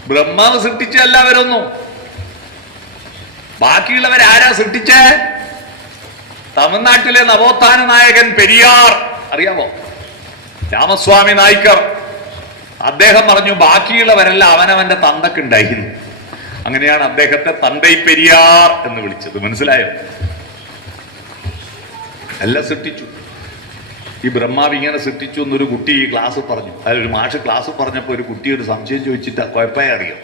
ബ്രഹ്മാവ് സൃഷ്ടിച്ചല്ല അവരൊന്നും. ബാക്കിയുള്ളവരാരാ സൃഷ്ടിച്ചേ? തമിഴ്നാട്ടിലെ നവോത്ഥാന നായകൻ പെരിയാർ അറിയാമോ? രാമസ്വാമി നായ്ക്കർ. അദ്ദേഹം പറഞ്ഞു ബാക്കിയുള്ളവരെല്ലാം അവനവന്റെ തന്തക്കുണ്ടായിരുന്നു. അങ്ങനെയാണ് അദ്ദേഹത്തെ തന്തൈ പെരിയാർ എന്ന് വിളിച്ചത്. മനസ്സിലായോ? എല്ലാം സൃഷ്ടിച്ചു. ഈ ബ്രഹ്മാവ് ഇങ്ങനെ സൃഷ്ടിച്ചു എന്നൊരു കുട്ടി ഈ ക്ലാസ് പറഞ്ഞു. അതിലൊരു മാഷ് ക്ലാസ് പറഞ്ഞപ്പോൾ ഒരു കുട്ടി ഒരു സംശയം ചോദിച്ചിട്ട് കുഴപ്പമായി അറിയാം.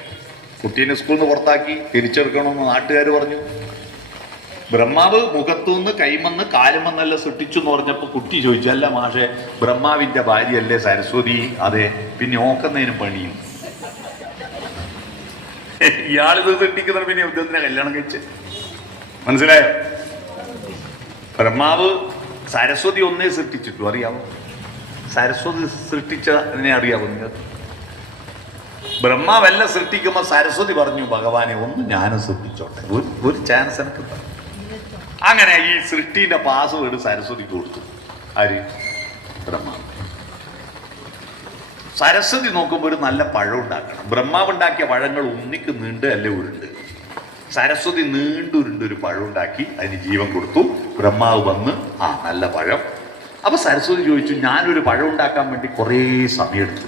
കുട്ടീനെ സ്കൂളിൽ നിന്ന് പുറത്താക്കി തിരിച്ചെടുക്കണമെന്ന് നാട്ടുകാർ പറഞ്ഞു. ബ്രഹ്മാവ് മുഖത്തുനിന്ന് കൈമന്ന് കാലുമെന്നെല്ലാം സൃഷ്ടിച്ചു എന്ന് പറഞ്ഞപ്പോൾ കുട്ടി ചോദിച്ചു, അല്ല മാഷെ, ബ്രഹ്മാവിന്റെ ഭാര്യയല്ലേ സരസ്വതി? അതെ, പിന്നെ ഓക്കുന്നതിനും പണിയും. ഇയാളിത് സൃഷ്ടിക്കുന്നത് പിന്നെ യുദ്ധത്തിനെ കല്യാണം കഴിച്ച്. മനസ്സിലായോ? ബ്രഹ്മാവ് സരസ്വതി ഒന്നേ സൃഷ്ടിച്ചിട്ടു. അറിയാമോ? സരസ്വതി സൃഷ്ടിച്ചതിനെ അറിയാമോ നിങ്ങൾക്ക്? ബ്രഹ്മാവെല്ലാം സൃഷ്ടിക്കുമ്പോ സരസ്വതി പറഞ്ഞു, ഭഗവാനെ ഒന്ന് ഞാനും സൃഷ്ടിച്ചോട്ടെ, ഒരു ചാൻസ് എനിക്ക് തന്നു. അങ്ങനെ ഈ സൃഷ്ടിന്റെ പാസ്വേഡ് സരസ്വതിക്ക് കൊടുത്തു. ആര്? ബ്രഹ്മാവ്. സരസ്വതി നോക്കുമ്പോൾ ഒരു നല്ല പഴം ഉണ്ടാക്കണം. ബ്രഹ്മാവ് ഉണ്ടാക്കിയ പഴങ്ങൾ ഉണ്ണിക്ക് നീണ്ട് അല്ലേ ഉരുണ്ട്. സരസ്വതി നീണ്ടുരുണ്ടൊരു പഴം ഉണ്ടാക്കി അതിന് ജീവൻ കൊടുത്തു. ബ്രഹ്മാവ് വന്ന് നല്ല പഴം. അപ്പൊ സരസ്വതി ചോദിച്ചു, ഞാനൊരു പഴം ഉണ്ടാക്കാൻ വേണ്ടി കുറേ സമയമെടുത്തു.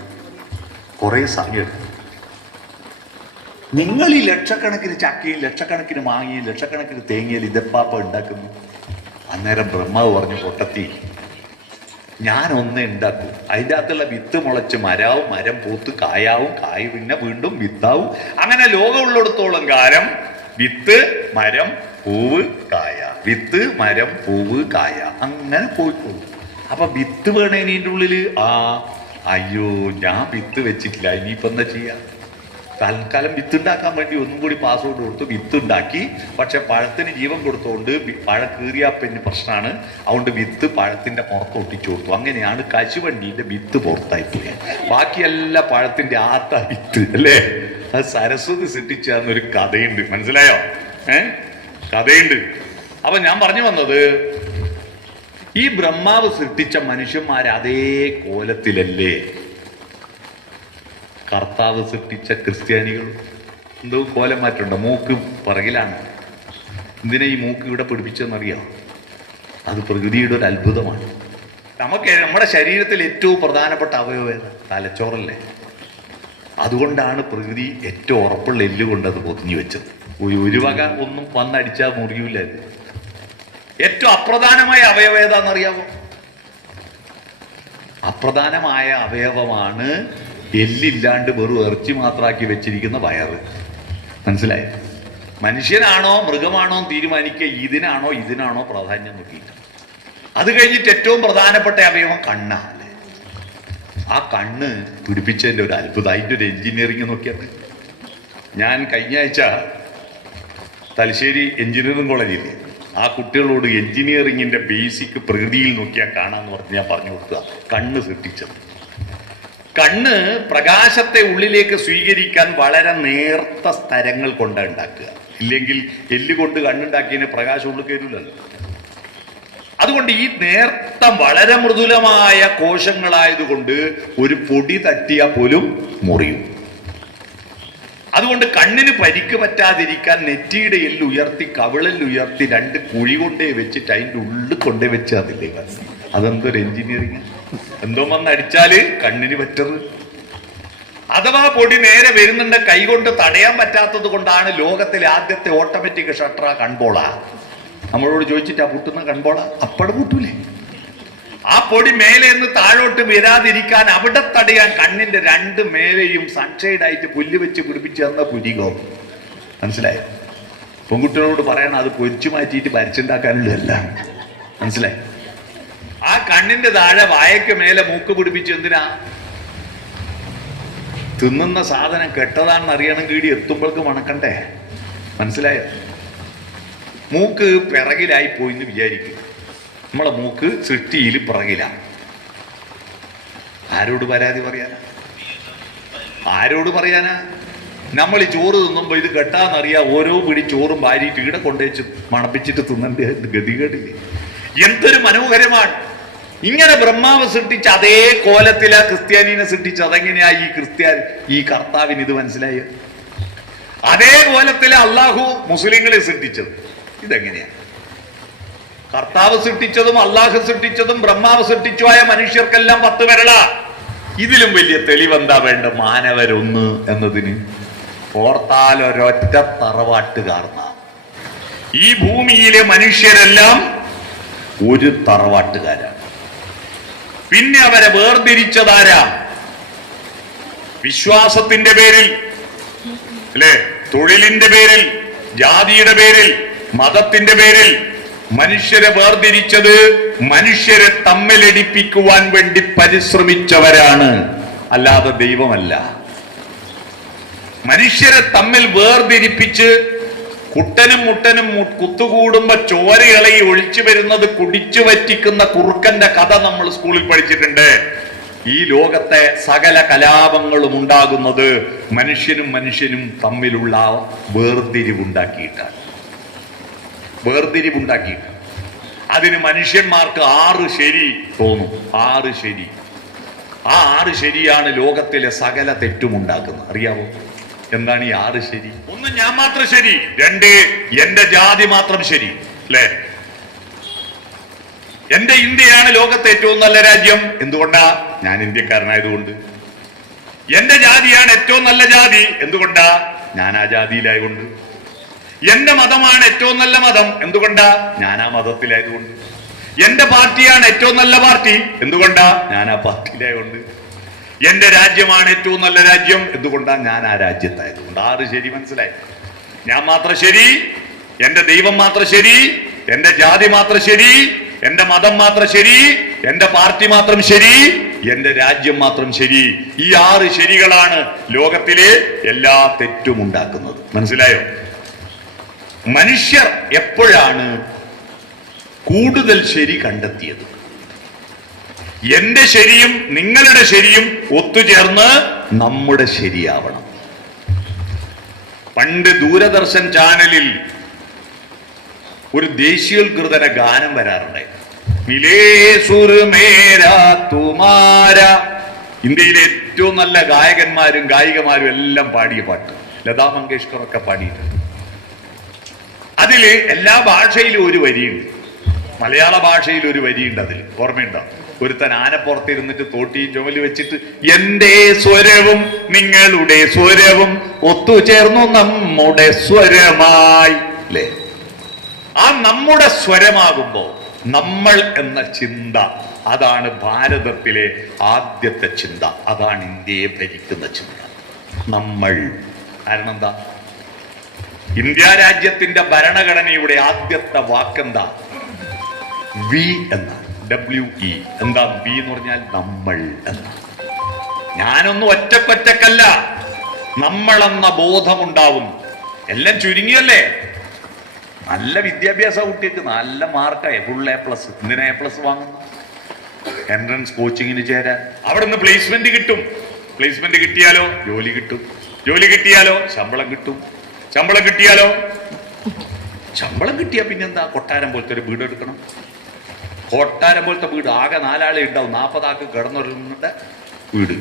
നിങ്ങൾ ഈ ലക്ഷക്കണക്കിന് ചക്കയും ലക്ഷക്കണക്കിന് മാങ്ങയും ലക്ഷക്കണക്കിന് തേങ്ങയിൽ ഇതപ്പാപ്പ ഉണ്ടാക്കുന്നു. അന്നേരം ബ്രഹ്മാവ് പറഞ്ഞു, പൊട്ടത്തി, ഞാനൊന്നേ ഉണ്ടാക്കൂ. അതിൻ്റെ അകത്തുള്ള വിത്ത് മുളച്ച് മരാവും, മരം പൂത്ത് കായാവും, കായ് പിന്നെ വീണ്ടും വിത്താവും. അങ്ങനെ ലോകമുള്ളിടത്തോളം കാലം വിത്ത് മരം പൂവ് കായ, വിത്ത് മരം പൂവ് കായ, അങ്ങനെ പോയിക്കോളൂ. അപ്പൊ വിത്ത് വേണേതിൻ്റെ ഉള്ളില് അയ്യോ ഞാൻ വിത്ത് വെച്ചിട്ടില്ല, ഇനിയിപ്പോ എന്താ ചെയ്യാ? തൽക്കാലം വിത്ത് ഉണ്ടാക്കാൻ വേണ്ടി ഒന്നും കൂടി പാസ്വേഡ് കൊടുത്തു. വിത്ത് ഉണ്ടാക്കി. പക്ഷെ പഴത്തിന് ജീവൻ കൊടുത്തുകൊണ്ട് പഴം കീറിയാപ്പിന് പ്രശ്നമാണ്. അതുകൊണ്ട് വിത്ത് പഴത്തിന്റെ പുറത്ത് ഒട്ടിച്ചു കൊടുത്തു. അങ്ങനെയാണ് കശുവണ്ടീന്റെ വിത്ത് പുറത്തായി പോയത്. ബാക്കിയെല്ലാം പഴത്തിന്റെ വിത്ത് അല്ലേ? അത് സരസ്വതി സൃഷ്ടിച്ചെന്നൊരു കഥയുണ്ട്. മനസ്സിലായോ? കഥയുണ്ട്. അപ്പൊ ഞാൻ പറഞ്ഞു വന്നത്, ഈ ബ്രഹ്മാവ് സൃഷ്ടിച്ച മനുഷ്യന്മാർ അതേ കോലത്തിലല്ലേ കർത്താവ് സൃഷ്ടിച്ച ക്രിസ്ത്യാനികൾ? എന്തോ കോലം മാറ്റുണ്ടോ? മൂക്ക് പിറകിലാണ്. എന്തിനാ ഈ മൂക്ക് ഇവിടെ പിടിപ്പിച്ചെന്നറിയാം? അത് പ്രകൃതിയുടെ ഒരു അത്ഭുതമാണ്. നമ്മുടെ ശരീരത്തിൽ ഏറ്റവും പ്രധാനപ്പെട്ട അവയവം തലച്ചോറല്ലേ? അതുകൊണ്ടാണ് പ്രകൃതി ഏറ്റവും ഉറപ്പുള്ള എല്ല് കൊണ്ട് അത് പൊതിഞ്ഞു വെച്ചത്. ഒരു വക ഒന്നും വന്നടിച്ചാൽ മുറിയൂല. ഏറ്റവും അപ്രധാനമായ അവയവം ഏതാണെന്നറിയാമോ? അപ്രധാനമായ അവയവമാണ് എല്ലില്ലാണ്ട് വെറും ഇറച്ചി മാത്രമാക്കി വെച്ചിരിക്കുന്ന വയറ്. മനസ്സിലായോ? മനുഷ്യനാണോ മൃഗമാണോ തീരുമാനിക്കുക ഇതിനാണോ പ്രാധാന്യം നോക്കിയിട്ട്. അത് കഴിഞ്ഞിട്ട് ഏറ്റവും പ്രധാനപ്പെട്ട അവയവം കണ്ണാണ്. ആ കണ്ണ് പിടിപ്പിച്ചതിൻ്റെ ഒരു അത്ഭുതം, അതിൻ്റെ ഒരു എഞ്ചിനീയറിങ് നോക്കിയത്. ഞാൻ കഴിഞ്ഞ ആഴ്ച തലശ്ശേരി എഞ്ചിനീയറിംഗ് കോളേജില്ലേ, ആ കുട്ടികളോട് എഞ്ചിനീയറിങ്ങിന്റെ ബേസിക് പ്രകൃതിയിൽ നോക്കിയാൽ കാണാന്ന് പറഞ്ഞ് ഞാൻ പറഞ്ഞു കൊടുക്കുക. കണ്ണ് സൃഷ്ടിച്ചത്. കണ്ണ് പ്രകാശത്തെ ഉള്ളിലേക്ക് സ്വീകരിക്കാൻ വളരെ നേർത്ത സ്തരങ്ങൾ കൊണ്ടാണ് ഉണ്ടാക്കുക. ഇല്ലെങ്കിൽ എല്ല് കൊണ്ട് കണ്ണുണ്ടാക്കിയതിന് പ്രകാശം ഉള്ളിൽ കയറില്ലല്ലോ. അതുകൊണ്ട് ഈ നേർത്ത വളരെ മൃദുലമായ കോശങ്ങളായതുകൊണ്ട് ഒരു പൊടി തട്ടിയാൽ പോലും മുറിയും. അതുകൊണ്ട് കണ്ണിന് പരിക്ക് പറ്റാതിരിക്കാൻ നെറ്റിയുടെ എല്ല് ഉയർത്തി കവിളൽ ഉയർത്തി 2 കുഴി കൊണ്ടേ വെച്ചിട്ട് അതിൻ്റെ ഉള്ളിൽ കൊണ്ടേ വെച്ച് അതില്ലേ. അതെന്തൊരു എഞ്ചിനീയറിങ്! എന്തോ വന്നടിച്ചാല് കണ്ണിന് പറ്റത്. അഥവാ പൊടി നേരെ വരുന്നുണ്ട്, കൈകൊണ്ട് തടയാൻ പറ്റാത്തത് കൊണ്ടാണ് ലോകത്തിലെ ആദ്യത്തെ ഓട്ടോമാറ്റിക് ഷട്ടറാ കൺപോളാ. നമ്മളോട് ചോദിച്ചിട്ടാ പൊട്ടുന്ന കൺപോളാ? അപ്പടെ പൊട്ടൂലേ? ആ പൊടി മേലെ നിന്ന് താഴോട്ട് വരാതിരിക്കാൻ അവിടെ തടയാൻ കണ്ണിന്റെ 2 മേലെയും സൺഷെയ്ഡായിട്ട് പുല്ല് വെച്ച് പിടിപ്പിച്ച് തന്ന പുലികോ. മനസ്സിലായോ? പെൺകുട്ടികളോട് പറയണം അത് പൊരിച്ചു മാറ്റിയിട്ട് വരച്ചുണ്ടാക്കാനുള്ളതല്ല. മനസ്സിലായി? ആ കണ്ണിന്റെ താഴെ വായക്ക് മേലെ മൂക്ക് പിടിപ്പിച്ച് എന്തിനാ? തിന്നുന്ന സാധനം കെട്ടതാണെന്ന് അറിയണം കീടി എത്തുമ്പോഴേക്ക് മണക്കണ്ടേ? മനസ്സിലായോ? മൂക്ക് പിറകിലായി പോയിന്ന് വിചാരിക്കും. നമ്മളെ മൂക്ക് സൃഷ്ടിയിൽ പിറകിലാണ്. ആരോട് പരാതി പറയാനാ? നമ്മൾ ഈ ചോറ് തിന്നുമ്പോ ഇത് കെട്ടാന്നറിയാ ഓരോ പിടി ചോറും വാരിയിട്ട് ഇവിടെ കൊണ്ടുവച്ച് മണപ്പിച്ചിട്ട് തിന്നേണ്ട ഗതികേടില്ലേ? എന്തൊരു മനോഹരമാണ്. ഇങ്ങനെ ബ്രഹ്മാവ് സൃഷ്ടിച്ച അതേ കോലത്തിലാ ക്രിസ്ത്യാനിനെ സൃഷ്ടിച്ചത്. അതെങ്ങനെയാ ഈ കർത്താവിന് ഇത് മനസ്സിലായോ? അതേ കോലത്തിലെ അള്ളാഹു മുസ്ലിങ്ങളെ സൃഷ്ടിച്ചത്. ഇതെങ്ങനെയാ? കർത്താവ് സൃഷ്ടിച്ചതും അള്ളാഹു സൃഷ്ടിച്ചതും ബ്രഹ്മാവ് സൃഷ്ടിച്ചുമായ മനുഷ്യർക്കെല്ലാം 10 വിരള. ഇതിലും വലിയ തെളിവെന്താ വേണ്ട? മാനവരൊന്ന് എന്നതിന് ഓർത്താൽ ഒരൊറ്റ തറവാട്ടുകാർന്ന ഈ ഭൂമിയിലെ മനുഷ്യരെല്ലാം ഒരു തറവാട്ടുകാരാണ്. പിന്നെ അവരെ വേർതിരിച്ചതാരാ? വിശ്വാസത്തിന്റെ പേരിൽ, അല്ലെ, തൊഴിലിന്റെ പേരിൽ, ജാതിയുടെ പേരിൽ, മതത്തിന്റെ പേരിൽ മനുഷ്യരെ വേർതിരിച്ചത് മനുഷ്യരെ തമ്മിലടിപ്പിക്കുവാൻ വേണ്ടി പരിശ്രമിച്ചവരാണ്, അല്ലാതെ ദൈവമല്ല. മനുഷ്യരെ തമ്മിൽ വേർതിരിപ്പിച്ച് കുട്ടനും മുട്ടനും കുത്തുകൂടുമ്പോ ചോരയിളകി ഒഴിച്ചു വരുന്നത് കുടിച്ചു വറ്റിക്കുന്ന കുറുക്കന്റെ കഥ നമ്മൾ സ്കൂളിൽ പഠിച്ചിട്ടുണ്ട്. ഈ ലോകത്തെ സകല കലാപങ്ങളും ഉണ്ടാകുന്നത് മനുഷ്യനും തമ്മിലുള്ള വേർതിരിവുണ്ടാക്കിയിട്ടാണ്. അതിന് മനുഷ്യന്മാർക്ക് 6 ശരി തോന്നും. 6 ശരി. ആ 6 ശരിയാണ് ലോകത്തിലെ സകല തെറ്റും ഉണ്ടാക്കുന്നത്. അറിയാവോ എന്താണ് ഈ 6 ശരി? 1, ഞാൻ മാത്രം ശരി. 2, എന്റെ ജാതി മാത്രം ശരി. അല്ലെ, എന്റെ ഇന്ത്യയാണ് ലോകത്തെ ഏറ്റവും നല്ല രാജ്യം. എന്തുകൊണ്ടാ? ഞാൻ ഇന്ത്യക്കാരനായതുകൊണ്ട്. എന്റെ ജാതിയാണ് ഏറ്റവും നല്ല ജാതി. എന്തുകൊണ്ടാ? ഞാൻ ആ ജാതിയിലായതുകൊണ്ട്. എന്റെ മതമാണ് ഏറ്റവും നല്ല മതം. എന്തുകൊണ്ടാ? ഞാൻ ആ മതത്തിലായതുകൊണ്ട്. എന്റെ പാർട്ടിയാണ് ഏറ്റവും നല്ല പാർട്ടി. എന്തുകൊണ്ടാ? ഞാൻ ആ പാർട്ടിയിലായതുകൊണ്ട്. എന്റെ രാജ്യമാണ് ഏറ്റവും നല്ല രാജ്യം. എന്തുകൊണ്ടാ? ഞാൻ ആ രാജ്യത്തായതുകൊണ്ട്. 6 ശരി മനസ്സിലായി? ഞാൻ മാത്രം ശരി, എന്റെ ദൈവം മാത്രം ശരി, എന്റെ ജാതി മാത്രം ശരി, എന്റെ മതം മാത്രം ശരി, എന്റെ പാർട്ടി മാത്രം ശരി, എന്റെ രാജ്യം മാത്രം ശരി. ഈ 6 ശരികളാണ് ലോകത്തിലെ എല്ലാ തെറ്റും ഉണ്ടാക്കുന്നത്. മനസ്സിലായോ? മനുഷ്യർ എപ്പോഴാണ് കൂടുതൽ ശരി കണ്ടെത്തിയത്? എന്റെ ശരിയും നിങ്ങളുടെ ശരിയും ഒത്തുചേർന്ന് നമ്മുടെ ശരിയാവണം. പണ്ട് ദൂരദർശൻ ചാനലിൽ ഒരു ദേശീയോദ്ഗ്രഥന ഗാനം വരാറുണ്ടായിരുന്നു. മിലേ സുർ മേരാ തുമാര. ഇന്ത്യയിലെ ഏറ്റവും നല്ല ഗായകന്മാരും ഗായികമാരും എല്ലാം പാടിയ പാട്ട്. ലതാ മങ്കേഷ്കർ ഒക്കെ പാടിയിട്ടുണ്ട്. അതില് എല്ലാ ഭാഷയിലും ഒരു വരിയുണ്ട്. മലയാള ഭാഷയിൽ ഒരു വരിയുണ്ട്. അതിൽ ഓർമ്മയുണ്ടോ? ഒരുത്തൻ ആനപ്പുറത്തിരുന്നിട്ട് തോട്ടിയും ചുമല് വെച്ചിട്ട് എന്റെ സ്വരവും നിങ്ങളുടെ സ്വരവും ഒത്തുചേർന്നു നമ്മുടെ സ്വരമായി. അല്ലേ? ആ നമ്മുടെ സ്വരമാകുമ്പോ നമ്മൾ എന്ന ചിന്ത, അതാണ് ഭാരതത്തിലെ ആദ്യത്തെ ചിന്ത. അതാണ് ഇന്ത്യയെ ഭരിക്കുന്ന ചിന്ത. നമ്മൾ. കാരണം എന്താ? ഇന്ത്യ രാജ്യത്തിന്റെ ഭരണഘടനയുടെ ആദ്യത്തെ വാക്കെന്താ? വി എന്നാണ്. WE. എന്താ വി എന്ന് പറഞ്ഞാൽ? നമ്മൾ എന്നാണ്. ഞാനൊന്നും ഒറ്റക്കൊറ്റക്കല്ല, നമ്മളെന്ന ബോധമുണ്ടാവും. എല്ലാം ചുരുങ്ങിയല്ലേ? നല്ല വിദ്യാഭ്യാസ കുട്ടിക്ക് നല്ല മാർക്കായി ഫുൾ A+. എന്തിനാ A+ വാങ്ങുന്നു? എൻട്രൻസ് കോച്ചിങ്ങിന് ചേരാൻ. അവിടെ നിന്ന് പ്ലേസ്മെന്റ് കിട്ടും. പ്ലേസ്മെന്റ് കിട്ടിയാലോ ജോലി കിട്ടും. ജോലി കിട്ടിയാലോ ശമ്പളം കിട്ടും. ശമ്പളം കിട്ടിയാലോ? ശമ്പളം കിട്ടിയാ പിന്നെന്താ? കൊട്ടാരം പോലത്തെ ഒരു വീട് എടുക്കണം. കൊട്ടാരം പോലത്തെ വീട് ആകെ 4 ആളെ ഉണ്ടാവും. 40 ആൾക്ക് കിടന്നൊരുങ്ങുന്ന വീട്.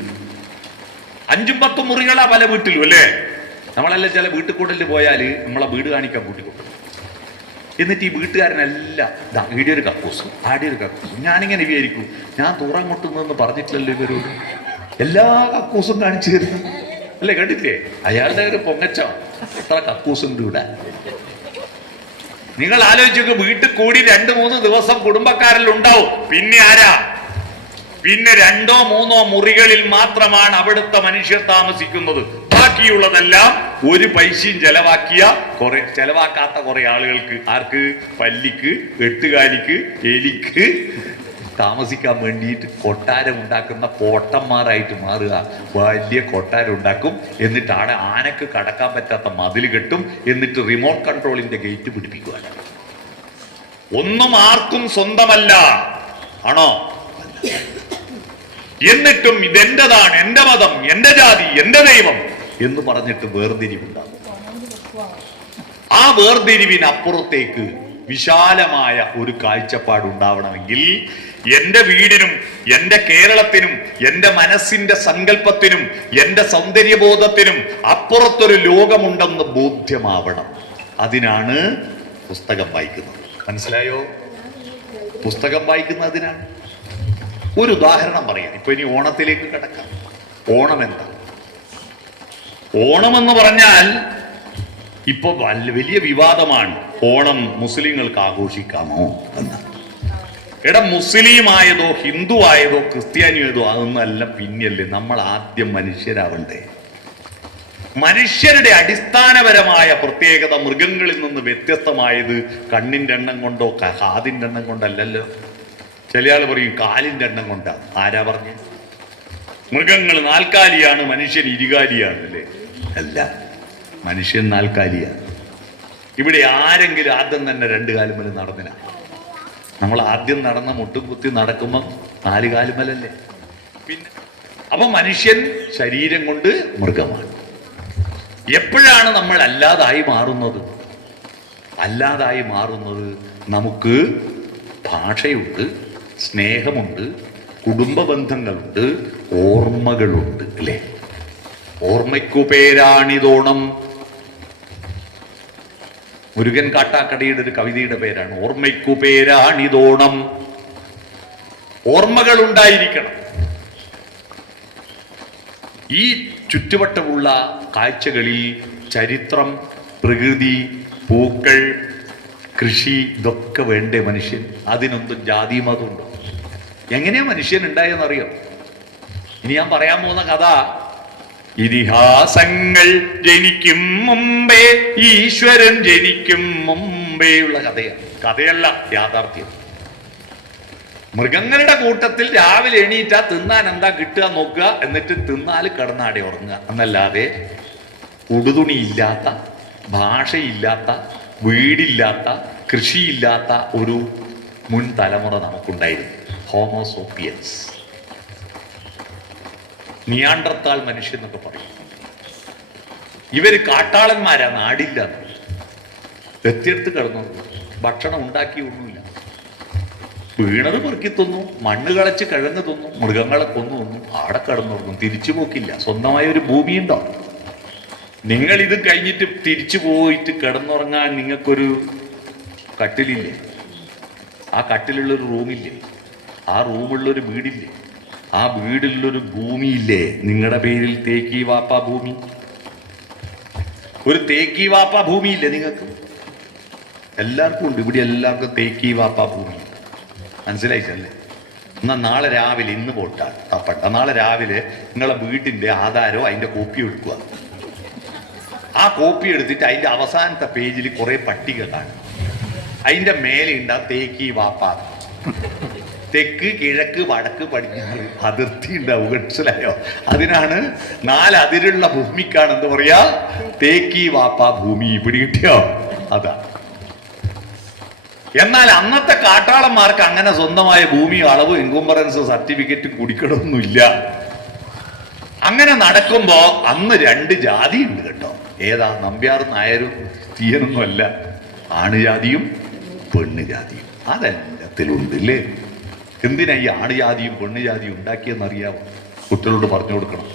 5-10 മുറികളാ പല വീട്ടിലും. അല്ലേ? നമ്മളെല്ലാം ചില വീട്ടിൽ കൂടുതൽ പോയാൽ നമ്മളെ വീട് കാണിക്കാൻ കൂട്ടിക്കൊണ്ടു. എന്നിട്ട് ഈ വീട്ടുകാരനെല്ലാം ഈടെ ഒരു കക്കൂസും ആടെ ഒരു കക്കൂസും. ഞാനിങ്ങനെ വിചാരിക്കും, ഞാൻ തൂറാൻ കൊട്ടുന്നതെന്ന് പറഞ്ഞിട്ടില്ലല്ലോ ഇവരോട്. എല്ലാ കക്കൂസും കാണിച്ചു തരുന്നു. അല്ലേ? കണ്ടില്ലേ? അയാളുടെ ഒരു പൊങ്ങച്ചോ. എത്ര കക്കൂസുണ്ട് ഇവിടെ. നിങ്ങൾ ആലോചിച്ചു, വീട്ടിൽ കൂടി 2-3 ദിവസം കുടുംബക്കാരെല്ലാം ഉണ്ടാവും. പിന്നെ ആരാ? പിന്നെ 2-3 മുറികളിൽ മാത്രമാണ് അവിടുത്തെ മനുഷ്യർ താമസിക്കുന്നത്. ബാക്കിയുള്ളതെല്ലാം ഒരു പൈസയും ചെലവാക്കാത്ത കുറെ ആളുകൾക്ക്. ആർക്ക്? പല്ലിക്ക്, എട്ടുകാലിക്ക്, എലിക്ക് താമസിക്കാൻ വേണ്ടിയിട്ട് കൊട്ടാരം ഉണ്ടാക്കുന്ന പോട്ടന്മാരായിട്ട് മാറുക. വലിയ കൊട്ടാരം ഉണ്ടാക്കും. എന്നിട്ട് ആടെ ആനക്ക് കടക്കാൻ പറ്റാത്ത മതിൽ കെട്ടും. എന്നിട്ട് റിമോട്ട് കൺട്രോളിന്റെ ഗേറ്റ് പിടിപ്പിക്കുക. ഒന്നും ആർക്കും സ്വന്തമല്ല. ആണോ? എന്നിട്ടും ഇതെന്റേതാണ്, എന്റെ മതം, എന്റെ ജാതി, എന്റെ ദൈവം എന്ന് പറഞ്ഞിട്ട് വേർതിരിവുണ്ടാകും. ആ വേർതിരിവിനപ്പുറത്തേക്ക് വിശാലമായ ഒരു കാഴ്ചപ്പാടുണ്ടാവണമെങ്കിൽ എന്റെ വീടിനും എന്റെ കേരളത്തിനും എന്റെ മനസ്സിന്റെ സങ്കല്പത്തിനും എന്റെ സൗന്ദര്യബോധത്തിനും അപ്പുറത്തൊരു ലോകമുണ്ടെന്ന് ബോധ്യമാവണം. അതിനാണ് പുസ്തകം വായിക്കുന്നത്. മനസ്സിലായോ? പുസ്തകം വായിക്കുന്നതിനാണ്. ഒരു ഉദാഹരണം പറയാം. ഇപ്പൊ ഇനി ഓണത്തിലേക്ക് കിടക്കാം. ഓണം എന്താ? ഓണമെന്ന് പറഞ്ഞാൽ ഇപ്പൊ വലിയ വിവാദമാണ്. ഓണം മുസ്ലിങ്ങൾക്ക് ആഘോഷിക്കാമോ എന്ന്. എടാ, മുസ്ലിം ആയതോ ഹിന്ദു ആയതോ ക്രിസ്ത്യാനിയോ അതൊന്നല്ല, പിന്നല്ലേ. നമ്മൾ ആദ്യം മനുഷ്യരാവണ്ടേ? മനുഷ്യരുടെ അടിസ്ഥാനപരമായ പ്രത്യേകത മൃഗങ്ങളിൽ നിന്ന് വ്യത്യസ്തമായത് കണ്ണിന്റെ എണ്ണം കൊണ്ടോ കാതിന്റെ എണ്ണം കൊണ്ടല്ലല്ലോ. ചില ആൾ പറയും കാലിന്റെ എണ്ണം കൊണ്ടാണ്. ആരാ പറഞ്ഞു? മൃഗങ്ങൾ നാൽക്കാലിയാണ്, മനുഷ്യൻ ഇരുകാലിയാണ് അല്ലേ? അല്ല, മനുഷ്യൻ നാൽക്കാലിയാണ്. ഇവിടെ ആരെങ്കിലും ആദ്യം തന്നെ രണ്ടു കാലുമല നടന്നില്ല? നമ്മൾ ആദ്യം നടന്ന മുട്ടും കുത്തി നടക്കുമ്പം 4 കാലുമലല്ലേ? പിന്നെ അപ്പൊ മനുഷ്യൻ ശരീരം കൊണ്ട് മൃഗമാണ്. എപ്പോഴാണ് നമ്മൾ അല്ലാതായി മാറുന്നത്? അല്ലാതായി മാറുന്നത് നമുക്ക് ഭാഷയുണ്ട്, സ്നേഹമുണ്ട്, കുടുംബ ബന്ധങ്ങളുണ്ട്, ഓർമ്മകളുണ്ട് അല്ലേ? ഓർമ്മയ്ക്കു പേരാണിതോണം. മുരുകൻ കാട്ടാക്കടയുടെ ഒരു കവിതയുടെ പേരാണ് ഓർമ്മയ്ക്കു പേരാണിതോണം. ഓർമ്മകൾ ഉണ്ടായിരിക്കണം. ഈ ചുറ്റുവട്ടമുള്ള കാഴ്ചകളിൽ ചരിത്രം, പ്രകൃതി, പൂക്കൾ, കൃഷി ഇതൊക്കെ വേണ്ടേ മനുഷ്യൻ? അതിനൊന്നും ജാതി മതമുണ്ടോ? എങ്ങനെയാ മനുഷ്യൻ ഉണ്ടായെന്നറിയോ? ഇനി ഞാൻ പറയാൻ പോകുന്ന കഥ ഇതിഹാസങ്ങൾ ജനിക്കും മുമ്പേ ഈശ്വരൻ ജനിക്കും മുമ്പേ ഉള്ള കഥയാണ്. കഥയല്ല, യാഥാർത്ഥ്യം. മൃഗങ്ങളുടെ കൂട്ടത്തിൽ രാവിലെ എണീറ്റാ തിന്നാൻ എന്താ കിട്ടുക നോക്കുക, എന്നിട്ട് തിന്നാല് കിടന്നാടെ ഉറങ്ങുക എന്നല്ലാതെ ഉടുതുണിയില്ലാത്ത, ഭാഷയില്ലാത്ത, വീടില്ലാത്ത, കൃഷിയില്ലാത്ത ഒരു മുൻ തലമുറ നമുക്കുണ്ടായിരുന്നു. ഹോമോസോപ്പിയൻസ്, നിയാണ്ടർത്താൾ മനുഷ്യൻ എന്നൊക്കെ പറയും. ഇവര് കാട്ടാളന്മാരാ, നാടില്ല, എത്തിയെടുത്ത് കിടന്നു, ഭക്ഷണം ഉണ്ടാക്കി ഒന്നുമില്ല. വീണത് പെറുക്കി തിന്നു, മണ്ണ് കളച്ച് കിഴങ്ങ് തിന്നു, മൃഗങ്ങളെ കൊന്നു തിന്നു, ആടെ കിടന്നുറങ്ങും. തിരിച്ചു പോക്കില്ല. സ്വന്തമായ ഒരു ഭൂമിയുണ്ടോ? നിങ്ങൾ ഇത് കഴിഞ്ഞിട്ട് തിരിച്ചു പോയിട്ട് കിടന്നുറങ്ങാൻ നിങ്ങൾക്കൊരു കട്ടിലില്ലേ? ആ കട്ടിലുള്ളൊരു റൂമില്ലേ? ആ റൂമുള്ളൊരു വീടില്ലേ? ആ വീടിലുള്ളൊരു ഭൂമിയില്ലേ? നിങ്ങളുടെ പേരിൽ തേക്കി വാപ്പ ഭൂമി. ഒരു തേക്കി വാപ്പ ഭൂമിയില്ലേ നിങ്ങൾക്ക്? എല്ലാവർക്കും ഉണ്ട്. ഇവിടെ എല്ലാവർക്കും തേക്കി വാപ്പ ഭൂമി. മനസ്സിലായിട്ടല്ലേ? എന്നാൽ നാളെ രാവിലെ, ഇന്ന് പോട്ടാ തപ്പട്ട, നാളെ രാവിലെ നിങ്ങളെ വീട്ടിന്റെ ആധാരോ അതിന്റെ കോപ്പി എടുക്കുക. ആ കോപ്പി എടുത്തിട്ട് അതിന്റെ അവസാനത്തെ പേജിൽ കുറെ പട്ടിക കാണും. അതിന്റെ മേലെ ഉണ്ടാ തേക്കി വാപ്പ. തെക്ക്, കിഴക്ക്, വടക്ക്, പടിഞ്ഞാറ് അതിർത്തി ഉണ്ടാവും. മനസ്സിലായോ? അതിനാണ് 4 അതിരുള്ള ഭൂമിക്കാണ് എന്താ പറയാ? തേക്കി വാപ്പ ഭൂമി. ഇവിടെ കിട്ടിയോ? അതാ. എന്നാൽ അന്നത്തെ കാട്ടാളന്മാർക്ക് അങ്ങനെ സ്വന്തമായ ഭൂമി, അളവ്, ഇൻകംബറൻസ് സർട്ടിഫിക്കറ്റ് കുടിക്കണമൊന്നുമില്ല. അങ്ങനെ നടക്കുമ്പോ അന്ന് 2 ജാതി ഉണ്ട് കേട്ടോ. ഏതാ? നമ്പ്യാർ നായരും തീയനൊന്നും അല്ല. ആണുജാതിയും പെണ്ണ് ജാതിയും. അതെല്ലാത്തിലുണ്ട് ഇല്ലേ? എന്തിനാ ഈ ആണുജാതിയും പെണ്ണുജാതിയും ഉണ്ടാക്കിയെന്നറിയാമോ? കുട്ടികളോട് പറഞ്ഞു കൊടുക്കണം.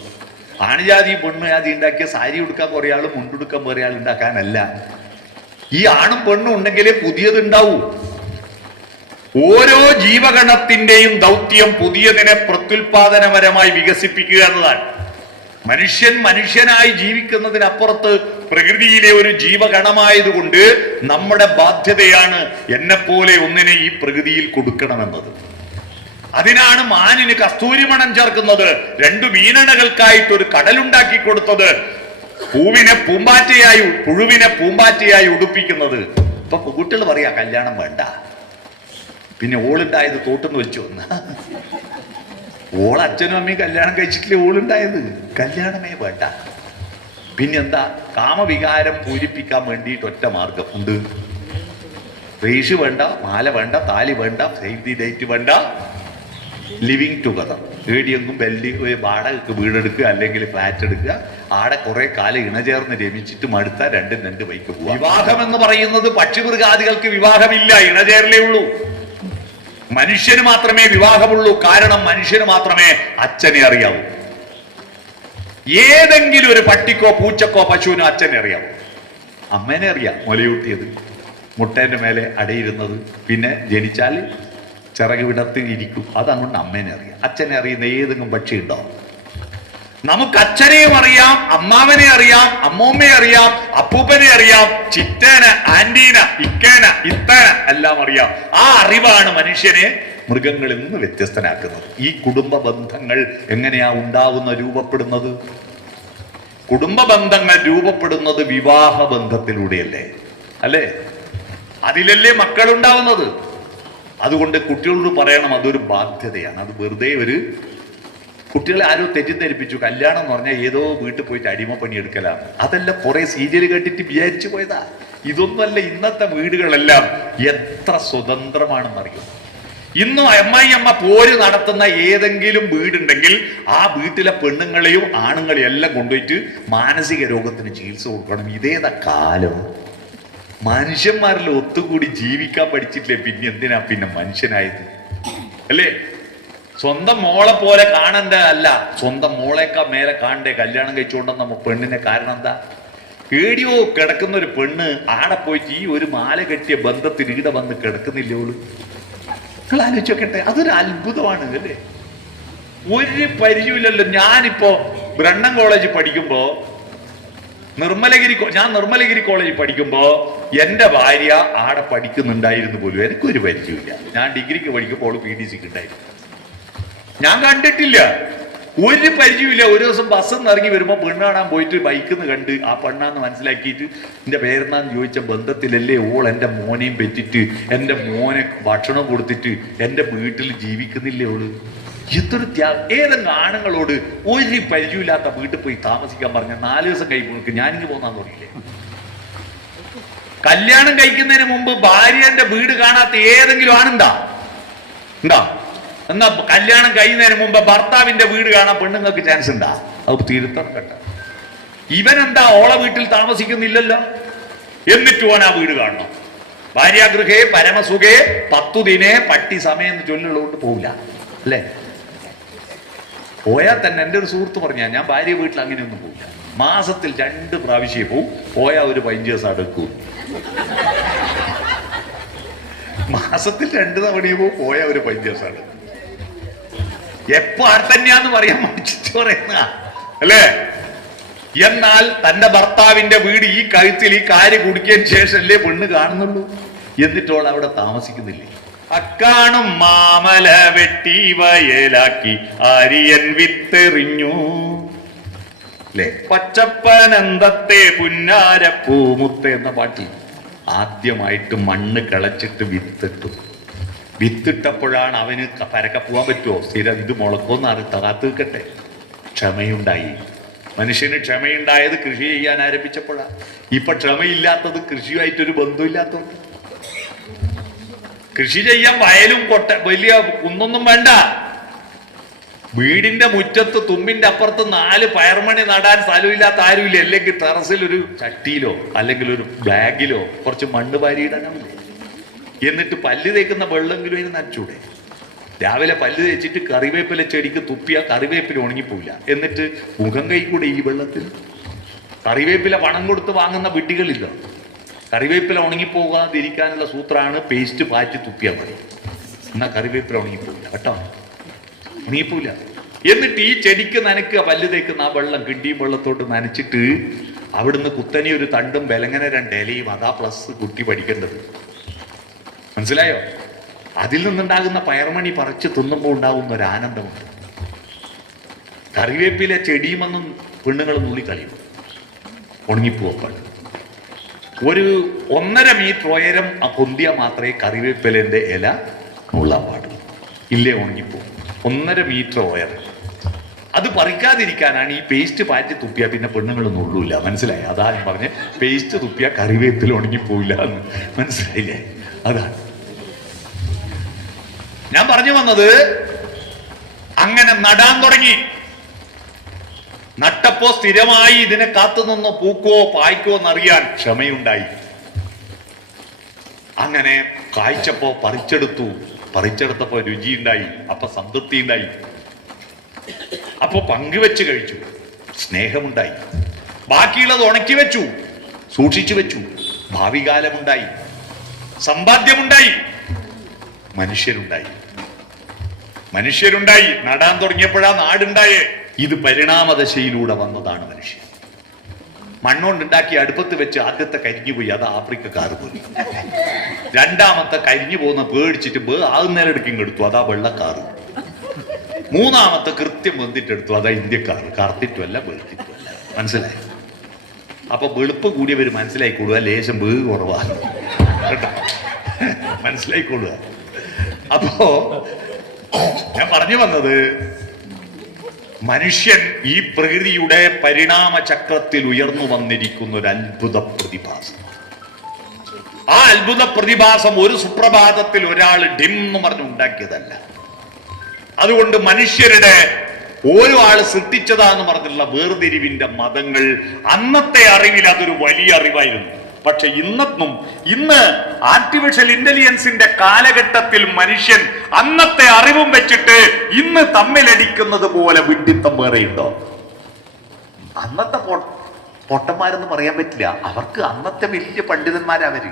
ആണുജാതിയും പെണ്ണുജാതി ഉണ്ടാക്കിയ സാരി ഉടുക്കാൻ കുറേ ആൾ, മുണ്ടെടുക്കാൻ കുറേ ആൾ ഉണ്ടാക്കാനല്ല. ഈ ആണും പെണ്ണും ഉണ്ടെങ്കിലേ പുതിയതുണ്ടാവൂ. ഓരോ ജീവഗണത്തിന്റെയും ദൗത്യം പുതിയതിനെ പ്രത്യുൽപാദനപരമായി വികസിപ്പിക്കുക എന്നതാണ്. മനുഷ്യൻ മനുഷ്യനായി ജീവിക്കുന്നതിനപ്പുറത്ത് പ്രകൃതിയിലെ ഒരു ജീവഗണമായതുകൊണ്ട് നമ്മുടെ ബാധ്യതയാണ് എന്നെപ്പോലെ ഒന്നിനെ ഈ പ്രകൃതിയിൽ കൊടുക്കണമെന്നത്. അതിനാണ് മാനിന് കസ്തൂരിമണം ചേർക്കുന്നത്, 2 മീനണകൾക്കായിട്ട് ഒരു കടലുണ്ടാക്കി കൊടുത്തത്, പൂവിനെ പൂമ്പാറ്റയായി, പുഴുവിനെ പൂമ്പാറ്റയായി ഉടുപ്പിക്കുന്നത്. ഇപ്പൊ കുട്ടികൾ പറയാ കല്യാണം വേണ്ട, പിന്നെ ഓളുണ്ടായത് തോട്ടെന്ന് വെച്ചു വന്ന. ഓളച്ഛനും അമ്മയും കല്യാണം കഴിച്ചിട്ടില്ലേ ഓളുണ്ടായത്? കല്യാണമേ വേണ്ട. പിന്നെന്താ? കാമവികാരം പൂരിപ്പിക്കാൻ വേണ്ടിയിട്ട് ഒറ്റ മാർഗം ഉണ്ട്. റേഷ് വേണ്ട, മാല വേണ്ട, താലി വേണ്ട, സേവ് ദി ഡേറ്റ് വേണ്ട, ലിവിങ് ടുഗദർ. ഏടിയെങ്കും വാടകയ്ക്ക് വീടെടുക്കുക, അല്ലെങ്കിൽ ഫ്ലാറ്റ് എടുക്കുക, ആടെ കുറെ കാലം ഇണചേർന്ന് രമിച്ചിട്ട് മടുത്ത രണ്ടും രണ്ട് വൈക്ക് പോവാ. വിവാഹം എന്ന് പറയുന്നത് പക്ഷിമൃഗാദികൾക്ക് വിവാഹമില്ല, ഇണചേരലേ ഉള്ളൂ. മനുഷ്യന് മാത്രമേ വിവാഹമുള്ളൂ. കാരണം മനുഷ്യന് മാത്രമേ അച്ഛനെ അറിയാവൂ. ഏതെങ്കിലും ഒരു പട്ടിക്കോ പൂച്ചക്കോ പശുവിനോ അച്ഛനെ അറിയാവൂ. അമ്മേനെ അറിയാം, മുലയൂട്ടിയത്, മുട്ടേന്റെ മേലെ അടയിരുന്നത്, പിന്നെ ജനിച്ചാൽ ചിറക് വിടത്ത് ഇരിക്കും. അതങ്ങോട്ട് അമ്മേനെ അറിയാം. അച്ഛനെ അറിയുന്ന ഏതെങ്കിലും പക്ഷി ഉണ്ടോ? നമുക്ക് അച്ഛനെയും അറിയാം, അമ്മാവനെ അറിയാം, അമ്മൂമ്മയെ അറിയാം, അപ്പൂപ്പനെ അറിയാം, ചിറ്റേന, ആന്റീന, ഇക്കേന, ഇത്തേന എല്ലാം അറിയാം. ആ അറിവാണ് മനുഷ്യനെ മൃഗങ്ങളിൽ നിന്ന് വ്യത്യസ്തനാക്കുന്നത്. ഈ കുടുംബ ബന്ധങ്ങൾ എങ്ങനെയാ രൂപപ്പെടുന്നത്? കുടുംബ ബന്ധങ്ങൾ രൂപപ്പെടുന്നത് വിവാഹ ബന്ധത്തിലൂടെയല്ലേ, അല്ലേ? അതിലല്ലേ മക്കളുണ്ടാവുന്നത്. അതുകൊണ്ട് കുട്ടികളോട് പറയണം, അതൊരു ബാധ്യതയാണ്. അത് വെറുതെ ഒരു കുട്ടികളെ ആരോ തെറ്റിദ്ധരിപ്പിച്ചു, കല്യാണം എന്ന് പറഞ്ഞാൽ ഏതോ വീട്ടിൽ പോയിട്ട് അടിമപ്പണി എടുക്കലാണ്. അതല്ല, കുറെ സീരിയൽ കേട്ടിട്ട് വിചാരിച്ചു പോയതാ. ഇതൊന്നുമല്ല. ഇന്നത്തെ വീടുകളെല്ലാം എത്ര സ്വതന്ത്രമാണെന്നറിയും. ഇന്നും അമ്മ പോര് നടത്തുന്ന ഏതെങ്കിലും വീടുണ്ടെങ്കിൽ ആ വീട്ടിലെ പെണ്ണുങ്ങളെയും ആണുങ്ങളെയും എല്ലാം കൊണ്ടുപോയിട്ട് മാനസിക രോഗത്തിന് ചികിത്സ കൊടുക്കണം. ഇതേതാ കാലം? മനുഷ്യന്മാരിൽ ഒത്തുകൂടി ജീവിക്കാൻ പഠിച്ചിട്ടില്ലേ, പിന്നെ എന്തിനാ പിന്നെ മനുഷ്യനായത്, അല്ലേ? സ്വന്തം മോളെ പോലെ കാണണ്ട, അല്ല, സ്വന്തം മോളേക്കാ മേലെ കാണണ്ടേ കല്യാണം കഴിച്ചുകൊണ്ടെന്ന പെണ്ണിനെ. കാരണം എന്താ? പേടിയോ കിടക്കുന്ന ഒരു പെണ്ണ് ആടെ പോയിട്ട് ഈ ഒരു മാല കെട്ടിയ ബന്ധത്തിന് ഈടെ വന്ന് കിടക്കുന്നില്ലേ ഓള്? നിങ്ങൾ ആലോചിച്ചോക്കട്ടെ, അതൊരു അത്ഭുതമാണ്, അല്ലേ? ഒരു പരിചയമില്ലല്ലോ. ഞാനിപ്പോ ബ്രണ്ണൻ കോളേജിൽ പഠിക്കുമ്പോ ഞാൻ നിർമ്മലഗിരി കോളേജിൽ പഠിക്കുമ്പോ എന്റെ ഭാര്യ ആടെ പഠിക്കുന്നുണ്ടായിരുന്നു പോലും എനിക്കൊരു പരിചയമില്ല. ഞാൻ ഡിഗ്രിക്ക് പഠിക്കുമ്പോൾ PDCക്ക് ഉണ്ടായിരുന്നു. ഞാൻ കണ്ടിട്ടില്ല, ഒരു പരിചയമില്ല. ഒരു ദിവസം ബസ്സിൽ നിന്ന് ഇറങ്ങി വരുമ്പോ പെണ്ണ് കാണാൻ പോയിട്ട് ബൈക്കിൽ നിന്ന് കണ്ട് ആ പെണ്ണാന്ന് മനസ്സിലാക്കിയിട്ട് എന്റെ പേരെന്നാന്ന് ചോദിച്ച ബന്ധത്തിലല്ലേ ഓൾ എന്റെ മോനെയും പെറ്റിട്ട് എന്റെ മോനെ ഭക്ഷണം കൊടുത്തിട്ട് എന്റെ വീട്ടിൽ ജീവിക്കുന്നില്ലേ ഓള്? എന്തൊരു ഏതെങ്കിലും ആണുങ്ങളോട് ഒരു പരിചയമില്ലാത്ത വീട്ടിൽ പോയി താമസിക്കാൻ പറഞ്ഞ 4 ദിവസം കഴിയുമ്പോൾ ഞാനിങ്ങ് പോന്നാന്ന് പറയില്ലേ? കല്യാണം കഴിക്കുന്നതിന് മുമ്പ് ഭാര്യന്റെ വീട് കാണാത്ത ഏതെങ്കിലും ആണുണ്ടാ? എന്നാ കല്യാണം കഴിയുന്നതിന് മുമ്പ് ഭർത്താവിന്റെ വീട് കാണാൻ പെണ്ണുങ്ങൾക്ക് ചാൻസ് ഉണ്ടാ? അത് തിരുത്തണം കേട്ടോ. ഇവനെന്താ ഓളെ വീട്ടിൽ താമസിക്കുന്നില്ലല്ലോ, എന്നിട്ട് ഓൻ ആ വീട് കാണണം. ഭാര്യാഗൃഹേ പരമസുഖേ 10 ദിനേ പട്ടി സമയം എന്ന് ചൊല്ലുള്ളതുകൊണ്ട് പോവില്ല, അല്ലേ? പോയാൽ തന്നെ എൻ്റെ ഒരു സുഹൃത്ത് പറഞ്ഞാൽ, ഞാൻ ഭാര്യ വീട്ടിൽ അങ്ങനെയൊന്നും പോവില്ല. മാസത്തിൽ 2 പ്രാവശ്യം പോവും. പോയാ ഒരു 15 ദിവസം അടുക്കും. മാസത്തിൽ 2 തവണയും പോവും. പോയാ ഒരു 15 ദിവസം അടുക്കും. എപ്പോ ആർത്തന്നെയാന്ന് പറയാൻ മടിച്ചിട്ട് പറയുന്ന, അല്ലേ? എന്നാൽ തന്റെ ഭർത്താവിന്റെ വീട് ഈ കഴുത്തിൽ ഈ കാര്യം കുടിക്കിയതിന് ശേഷമല്ലേ പെണ്ണ് കാണുന്നുള്ളൂ. എന്നിട്ടോൾ അവിടെ താമസിക്കുന്നില്ലേ? അക്കാണും മാമല വെട്ടി വയലാക്കി ആര്യൻ വിത്തെറിഞ്ഞു, അല്ലെ? പച്ചപ്പനന്തത്തെ പുന്നാരപ്പൂമുത്ത് എന്ന പാട്ടിൽ ആദ്യമായിട്ട് മണ്ണ് കിളച്ചിട്ട് വിത്തിട്ടു. വിത്തിട്ടപ്പോഴാണ് അവന് പരക്കെ പോകാൻ പറ്റുമോ? സ്ഥിരം ഇത് മുളക്കോന്ന് കാത്തു നിൽക്കട്ടെ. ക്ഷമയുണ്ടായി. മനുഷ്യന് ക്ഷമയുണ്ടായത് കൃഷി ചെയ്യാൻ ആരംഭിച്ചപ്പോഴാണ്. ഇപ്പൊ ക്ഷമയില്ലാത്തത് കൃഷിയുമായിട്ടൊരു ബന്ധമില്ലാത്തത്. കൃഷി ചെയ്യാൻ വയലും വലിയ കുന്നൊന്നും വേണ്ട. വീടിന്റെ മുറ്റത്ത് തുമ്പിന്റെ അപ്പുറത്ത് 4 പയർമണി നടാൻ സ്ഥലമില്ലാത്ത ആരുമില്ല. അല്ലെങ്കിൽ ടെറസിൽ ഒരു ചട്ടിയിലോ അല്ലെങ്കിൽ ഒരു ബാഗിലോ കുറച്ച് മണ്ണ് വാരിയിടാനാവില്ലേ? എന്നിട്ട് പല്ല് തേക്കുന്ന വെള്ളമെങ്കിലും അതിന് നനച്ചൂടെ? രാവിലെ പല്ല് തേച്ചിട്ട് കറിവേപ്പില ചെടിക്ക് തുപ്പിയാൽ കറിവേപ്പില ഉണങ്ങിപ്പോയില്ല. എന്നിട്ട് മുഖം കൈ കൂടെ ഈ വെള്ളത്തിൽ. കറിവേപ്പില പണം കൊടുത്ത് വാങ്ങുന്ന വിഡ്ഢികളില്ല. കറിവേപ്പില ഉണങ്ങിപ്പോകാതിരിക്കാനുള്ള സൂത്രമാണ് പേസ്റ്റ് പാറ്റി തുപ്പിയാൽ മതി. എന്നാ കറിവേപ്പില ഉണങ്ങിപ്പോയില്ല കേട്ടോ, ഉണങ്ങിപ്പോയില്ല. എന്നിട്ട് ഈ ചെടിക്ക് നനയ്ക്കുക, പല്ല് തേക്കുന്ന ആ വെള്ളം കിണ്ടിയും വെള്ളത്തോട്ട് നനച്ചിട്ട് അവിടുന്ന് കുത്തനി ഒരു തണ്ടും ബലങ്ങനെ 2 ഇലയും. അതാ പ്ലസ് കുട്ടി പഠിക്കേണ്ടത്. മനസ്സിലായോ? അതിൽ നിന്നുണ്ടാകുന്ന പയർമണി പറിച്ച് തിന്നുമ്പോൾ ഉണ്ടാകുന്ന ഒരു ആനന്ദമുണ്ട്. കറിവേപ്പിലെ ചെടിയുമെന്നും പെണ്ണുങ്ങൾ നുള്ളിക്കളിയും. ഉണങ്ങിപ്പോപ്പോൾ ഒരു 1.5 മീറ്റർ ഉയരം പൊന്തിയാൽ മാത്രമേ കറിവേപ്പിലേന്റെ ഇല നുള്ളാൻ പാടുള്ളൂ. ഇല്ലേ ഉണങ്ങിപ്പോവും. 1.5 മീറ്റർ ഉയരം. അത് പറിക്കാതിരിക്കാനാണ് ഈ പേസ്റ്റ് പാറ്റി തുപ്പിയാൽ പിന്നെ പെണ്ണുങ്ങൾ നുള്ളൂല്ല. മനസ്സിലായി? അതാ ഞാൻ പറഞ്ഞ പേസ്റ്റ് തുപ്പിയാൽ കറിവേപ്പില ഉണങ്ങിപ്പോവില്ല എന്ന്. മനസ്സിലായില്ലേ? അതാണ് ഞാൻ പറഞ്ഞു വന്നത്. അങ്ങനെ നടാൻ തുടങ്ങി. നട്ടപ്പോ സ്ഥിരമായി ഇതിനെ കാത്തുനിന്നോ പൂക്കോ പായ്ക്കോ എന്നറിയാൻ ക്ഷമയുണ്ടായി. അങ്ങനെ കായ്ച്ചപ്പോ പറിച്ചെടുത്തപ്പോ രുചിയുണ്ടായി, അപ്പൊ സംതൃപ്തി ഉണ്ടായി, അപ്പൊ പങ്കുവെച്ച് കഴിച്ചു, സ്നേഹമുണ്ടായി. ബാക്കിയുള്ളത് ഉണക്കി വെച്ചു, സൂക്ഷിച്ചു വെച്ചു, ഭാവി കാലമുണ്ടായി, സമ്പാദ്യമുണ്ടായി, മനുഷ്യരുണ്ടായി. നടാൻ തുടങ്ങിയപ്പോഴാ നാടുണ്ടായേ. ഇത് പരിണാമദശയിലൂടെ വന്നതാണ് മനുഷ്യൻ. മണ്ണുകൊണ്ടുണ്ടാക്കി അടുപ്പത്ത് വെച്ച് ആദ്യത്തെ കരിഞ്ഞുപോയി, അത് ആഫ്രിക്കക്കാർ പോയി. രണ്ടാമത്തെ കരിഞ്ഞു പോകുന്ന പേടിച്ചിട്ട് ആകുന്നേരെടുക്കും എടുത്തു, അതാ വെള്ളക്കാർ. മൂന്നാമത്തെ കൃത്യം വെന്തിട്ടെടുത്തു, അതാ ഇന്ത്യക്കാർ. കറുത്തിട്ടുമല്ല വെളുത്തിട്ടുമല്ല. മനസ്സിലായി? അപ്പൊ വെളുപ്പ് കൂടിയവർ മനസ്സിലായിക്കൊള്ളുക, ലേശം വേവ് കുറവാണ് കേട്ടോ, മനസ്സിലായിക്കൊള്ളുക. അപ്പോ ഞാൻ പറഞ്ഞു വന്നത്, മനുഷ്യൻ ഈ പ്രകൃതിയുടെ പരിണാമ ചക്രത്തിൽ ഉയർന്നു വന്നിരിക്കുന്ന ഒരു അത്ഭുത പ്രതിഭാസം. ആ അത്ഭുത പ്രതിഭാസം ഒരു സുപ്രഭാതത്തിൽ ഒരാൾ ഡിം എന്ന് പറഞ്ഞു ഉണ്ടാക്കിയതല്ല. അതുകൊണ്ട് മനുഷ്യരുടെ ഓരോ ആള് സൃഷ്ടിച്ചതാന്ന് പറഞ്ഞുള്ള വേർതിരിവിന്റെ മതങ്ങൾ അന്നത്തെ അറിവിൽ അതൊരു വലിയ അറിവായിരുന്നു. പക്ഷെ ഇന്ന് ആർട്ടിഫിഷ്യൽ ഇന്റലിജൻസിന്റെ കാലഘട്ടത്തിൽ മനുഷ്യൻ അന്നത്തെ അറിവും വെച്ചിട്ട് ഇന്ന് തമ്മിലടിക്കുന്നത് പോലെ വിഡ്ഢിത്തം വേറെയുണ്ടോ? അന്നത്തെ പൊട്ടന്മാരെന്ന് പറയാൻ പറ്റില്ല, അവർക്ക് അന്നത്തെ വലിയ പണ്ഡിതന്മാരവര്.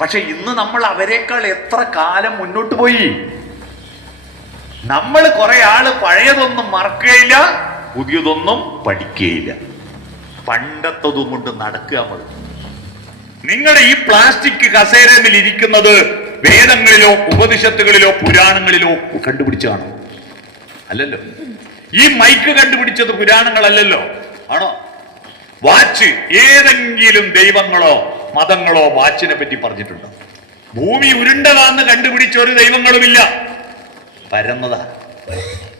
പക്ഷെ ഇന്ന് നമ്മൾ അവരെക്കാൾ എത്ര കാലം മുന്നോട്ട് പോയി. നമ്മൾ കുറെ ആള് പഴയതൊന്നും മറക്കുകയില്ല, പുതിയതൊന്നും പഠിക്കുകയില്ല. പണ്ടത്തതും കൊണ്ട് നടക്കുക. നമ്മൾ നിങ്ങളുടെ ഈ പ്ലാസ്റ്റിക് കസേരയിൽ ഇരിക്കുന്നത് വേദങ്ങളിലോ ഉപനിഷത്തുകളിലോ പുരാണങ്ങളിലോ കണ്ടുപിടിച്ചാണോ? അല്ലല്ലോ. ഈ മൈക്ക് കണ്ടുപിടിച്ചത് പുരാണങ്ങളല്ലല്ലോ, ആണോ? വാച്ച് ഏതെങ്കിലും ദൈവങ്ങളോ മതങ്ങളോ വാച്ചിനെ പറ്റി പറഞ്ഞിട്ടുണ്ടോ? ഭൂമി ഉരുണ്ടതാന്ന് കണ്ടുപിടിച്ച ഒരു ദൈവങ്ങളുമില്ല, പരന്നതാ.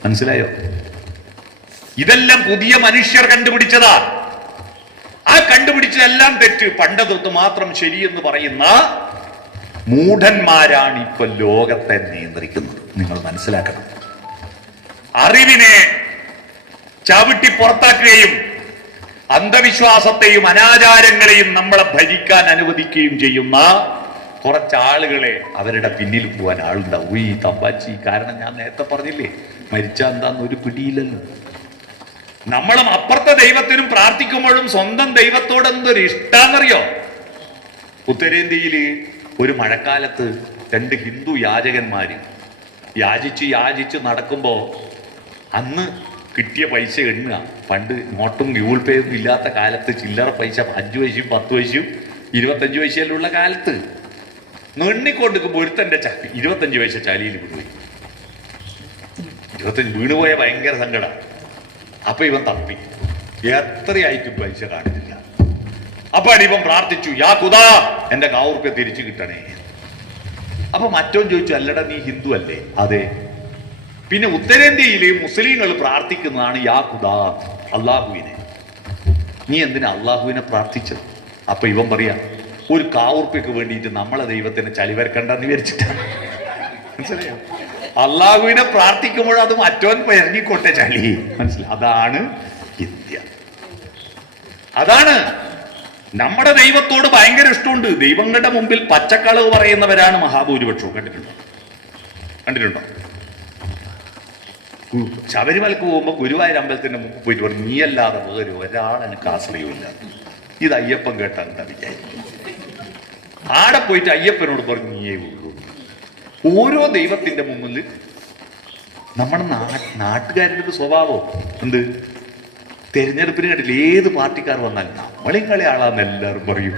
മനസ്സിലായോ? ഇതെല്ലാം പുതിയ മനുഷ്യർ കണ്ടുപിടിച്ചതാ. ആ കണ്ടുപിടിച്ചതെല്ലാം തെറ്റ്, പണ്ടതൊത്ത് മാത്രം ശരിയെന്ന് പറയുന്ന മൂഢന്മാരാണ് ഇപ്പൊ ലോകത്തെ നിയന്ത്രിക്കുന്നത്. നിങ്ങൾ മനസ്സിലാക്കണം. അറിവിനെ ചവിട്ടി പുറത്താക്കുകയും അന്ധവിശ്വാസത്തെയും അനാചാരങ്ങളെയും നമ്മളെ ഭരിക്കാൻ അനുവദിക്കുകയും ചെയ്യുന്ന കുറച്ചാളുകളെ അവരുടെ പിന്നിൽ പോവാൻ ആളുണ്ടാവും. ഈ തമ്പാച്ചി കാരണം ഞാൻ നേരത്തെ പറഞ്ഞില്ലേ, മരിച്ചാ എന്താന്ന് ഒരു പിടിയില്ലല്ലോ. നമ്മളും അപ്പുറത്തെ ദൈവത്തിനും പ്രാർത്ഥിക്കുമ്പോഴും സ്വന്തം ദൈവത്തോട് എന്തൊരു ഇഷ്ടാന്നറിയോ? ഉത്തരേന്ത്യയില് ഒരു മഴക്കാലത്ത് 2 ഹിന്ദു യാചകന്മാര് യാചിച്ച് നടക്കുമ്പോ അന്ന് കിട്ടിയ പൈസ എണ്ണുക. പണ്ട് നോട്ടും ഗൂഗിൾ പേ ഒന്നും ഇല്ലാത്ത കാലത്ത് ചില്ലറ പൈസ 5 പൈസയും 10 പൈസയും 25 പൈസയിലുള്ള കാലത്ത് എണ്ണിക്കൊണ്ടിരിക്കുമ്പോൾ ഒരുത്തന്റെ 25 പൈസ ചളിയിൽ വീണുപോയി. 25 വീണുപോയ ഭയങ്കര സങ്കടം. അപ്പൊ ഇവൻ തപ്പി, എത്രയായിട്ടും പൈസ കാണില്ല. അപ്പൊ ഇവൻ പ്രാർത്ഥിച്ചു, യാ ഖുദാ എന്റെ 1,000 ഉറുപ്പിക തിരിച്ചു കിട്ടണേ. അപ്പൊ മറ്റോൻ ചോദിച്ചു, അല്ലടാ നീ ഹിന്ദു അല്ലേ? അതെ. പിന്നെ ഉത്തരേന്ത്യയില് മുസ്ലിങ്ങൾ പ്രാർത്ഥിക്കുന്നതാണ് യാ ഖുദാ, അള്ളാഹുവിനെ. നീ എന്തിനാ അള്ളാഹുവിനെ പ്രാർത്ഥിച്ചത്? അപ്പൊ ഇവൻ പറയാ, ഒരു 1,000 ഉറുപ്പിക്ക് വേണ്ടിയിട്ട് നമ്മളെ ദൈവത്തിന് ചളി വരക്കണ്ടെന്ന് വിചാരിച്ചിട്ടാണ്. മനസ്സിലായോ? അള്ളാഹുവിനെ പ്രാർത്ഥിക്കുമ്പോൾ അത് മറ്റോൻ ഇറങ്ങിക്കോട്ടെ ചളി. മനസ്സിലായി? അതാണ് ഇന്ത്യ. അതാണ് നമ്മുടെ ദൈവത്തോട് ഭയങ്കര ഇഷ്ടമുണ്ട്. ദൈവങ്ങളുടെ മുമ്പിൽ പച്ചക്കളവ് പറയുന്നവരാണ് മഹാഭൂരിപക്ഷവും. കണ്ടിട്ടുണ്ടോ? ശബരിമലക്ക് പോകുമ്പോ ഗുരുവായൂർ അമ്പലത്തിന്റെ മുമ്പ് പോയിട്ട് പറഞ്ഞു, നീയല്ലാതെ വേറെ ഒരാൾ എനിക്ക് ആശ്രയമില്ല. ഇത് അയ്യപ്പൻ കേട്ട എന്താ വിചാരിക്കും? ആടെ പോയിട്ട് അയ്യപ്പനോട് പറഞ്ഞു, നീയേ ഉള്ളൂ. ഓരോ ദൈവത്തിന്റെ മുമ്പിൽ നമ്മുടെ നാട്ടുകാരുടെ ഒരു സ്വഭാവം എന്ത്? തെരഞ്ഞെടുപ്പിന് കണ്ടില്ല, ഏത് പാർട്ടിക്കാർ വന്നാലും നമ്മളിങ്ങളെ ആളാന്ന് എല്ലാവരും പറയും.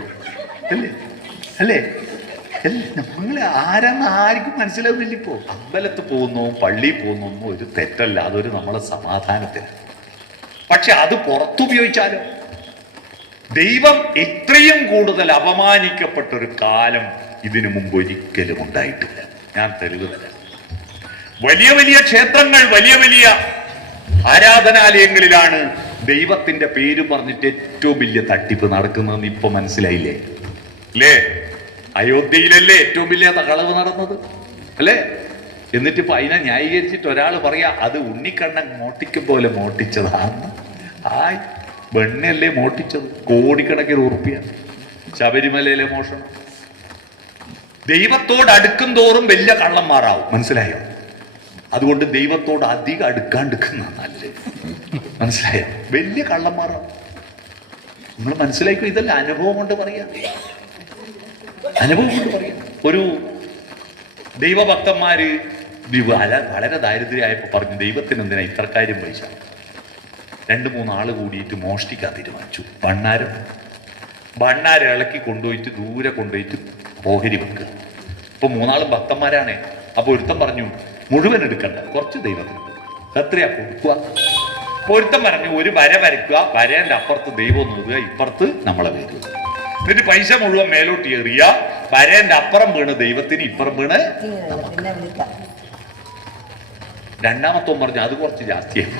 അല്ലേ? നമ്മളെ ആരാന്ന് ആർക്കും മനസ്സിലാവില്ല. ഇപ്പോ അമ്പലത്ത് പോകുന്നു, പള്ളിയിൽ പോകുന്നു ഒരു തെറ്റല്ല, അതൊരു നമ്മളെ സമാധാനത്തിന്. പക്ഷെ അത് പുറത്തുപയോഗിച്ചാലോ? ദൈവം ഇത്രയും കൂടുതൽ അപമാനിക്കപ്പെട്ട ഒരു കാലം ഇതിനു മുമ്പ് ഒരിക്കലും ഉണ്ടായിട്ടില്ല. ഞാൻ തെളിവ് തരാം. വലിയ വലിയ ക്ഷേത്രങ്ങൾ, വലിയ വലിയ ആരാധനാലയങ്ങളിലാണ് ദൈവത്തിന്റെ പേര് പറഞ്ഞിട്ട് ഏറ്റവും വലിയ തട്ടിപ്പ് നടക്കുന്നതെന്ന് ഇപ്പൊ മനസ്സിലായില്ലേ? അല്ലേ? അയോധ്യയിലല്ലേ ഏറ്റവും വലിയ കളവ് നടന്നത്? അല്ലേ? എന്നിട്ട് ഇപ്പൊ അതിനെ ന്യായീകരിച്ചിട്ട് ഒരാൾ പറയാ അത് ഉണ്ണിക്കണ്ണൻ മോട്ടിക്കും പോലെ മോട്ടിച്ചതാന്ന്. ആയ് വെണ്ണയല്ലേ മോട്ടിച്ചത്, കോടിക്കണക്കിന് ഉറുപ്പിയ ശബരിമലയിലെ മോഷണം. ദൈവത്തോട് അടുക്കും തോറും വലിയ കള്ളന്മാരാവും, മനസ്സിലായോ? അതുകൊണ്ട് ദൈവത്തോട് അധികം അടുക്കാണ്ടിരിക്കുന്ന നല്ലേ, മനസ്സിലായോ? വലിയ കള്ളന്മാരാവും. നിങ്ങൾ മനസ്സിലാക്കും, ഇതല്ല അനുഭവം കൊണ്ട് പറയാ, അനുഭവം കൊണ്ട് പറയാ. ഒരു ദൈവഭക്തന്മാര് വളരെ ദാരിദ്ര്യമായപ്പോ പറഞ്ഞു, ദൈവത്തിന് എന്തിനാ ഇത്രക്കാര്യം പൈസ? 2-3 ആള് കൂടിയിട്ട് മോഷ്ടിക്കാൻ തീരുമാനിച്ചു. ഭണ്ണാരം ഇളക്കി കൊണ്ടുപോയിട്ട് ദൂരെ കൊണ്ടുപോയിട്ട് ഓഹരി വെക്കുക. ഇപ്പൊ 3 ആളും ഭക്തന്മാരാണ്. അപ്പൊ ഒരുത്തൻ പറഞ്ഞു, മുഴുവൻ എടുക്കണ്ട, കുറച്ച് ദൈവത്തിന്. എത്രയാ കൊടുക്കുക? ഒരുത്തൻ പറഞ്ഞു, ഒരു വര വരയ്ക്കുക, വരേന്റെ അപ്പുറത്ത് ദൈവം നോക്കുക, ഇപ്പുറത്ത് നമ്മളെ പേര്, എന്നിട്ട് പൈസ മുഴുവൻ മേലോട്ട് എറിയ, വരേന്റെ അപ്പുറം വീണ് ദൈവത്തിന്, ഇപ്പുറം വീണ്. രണ്ടാമത്തവൻ പറഞ്ഞു, അത് കുറച്ച് ജാസ്തിയായി,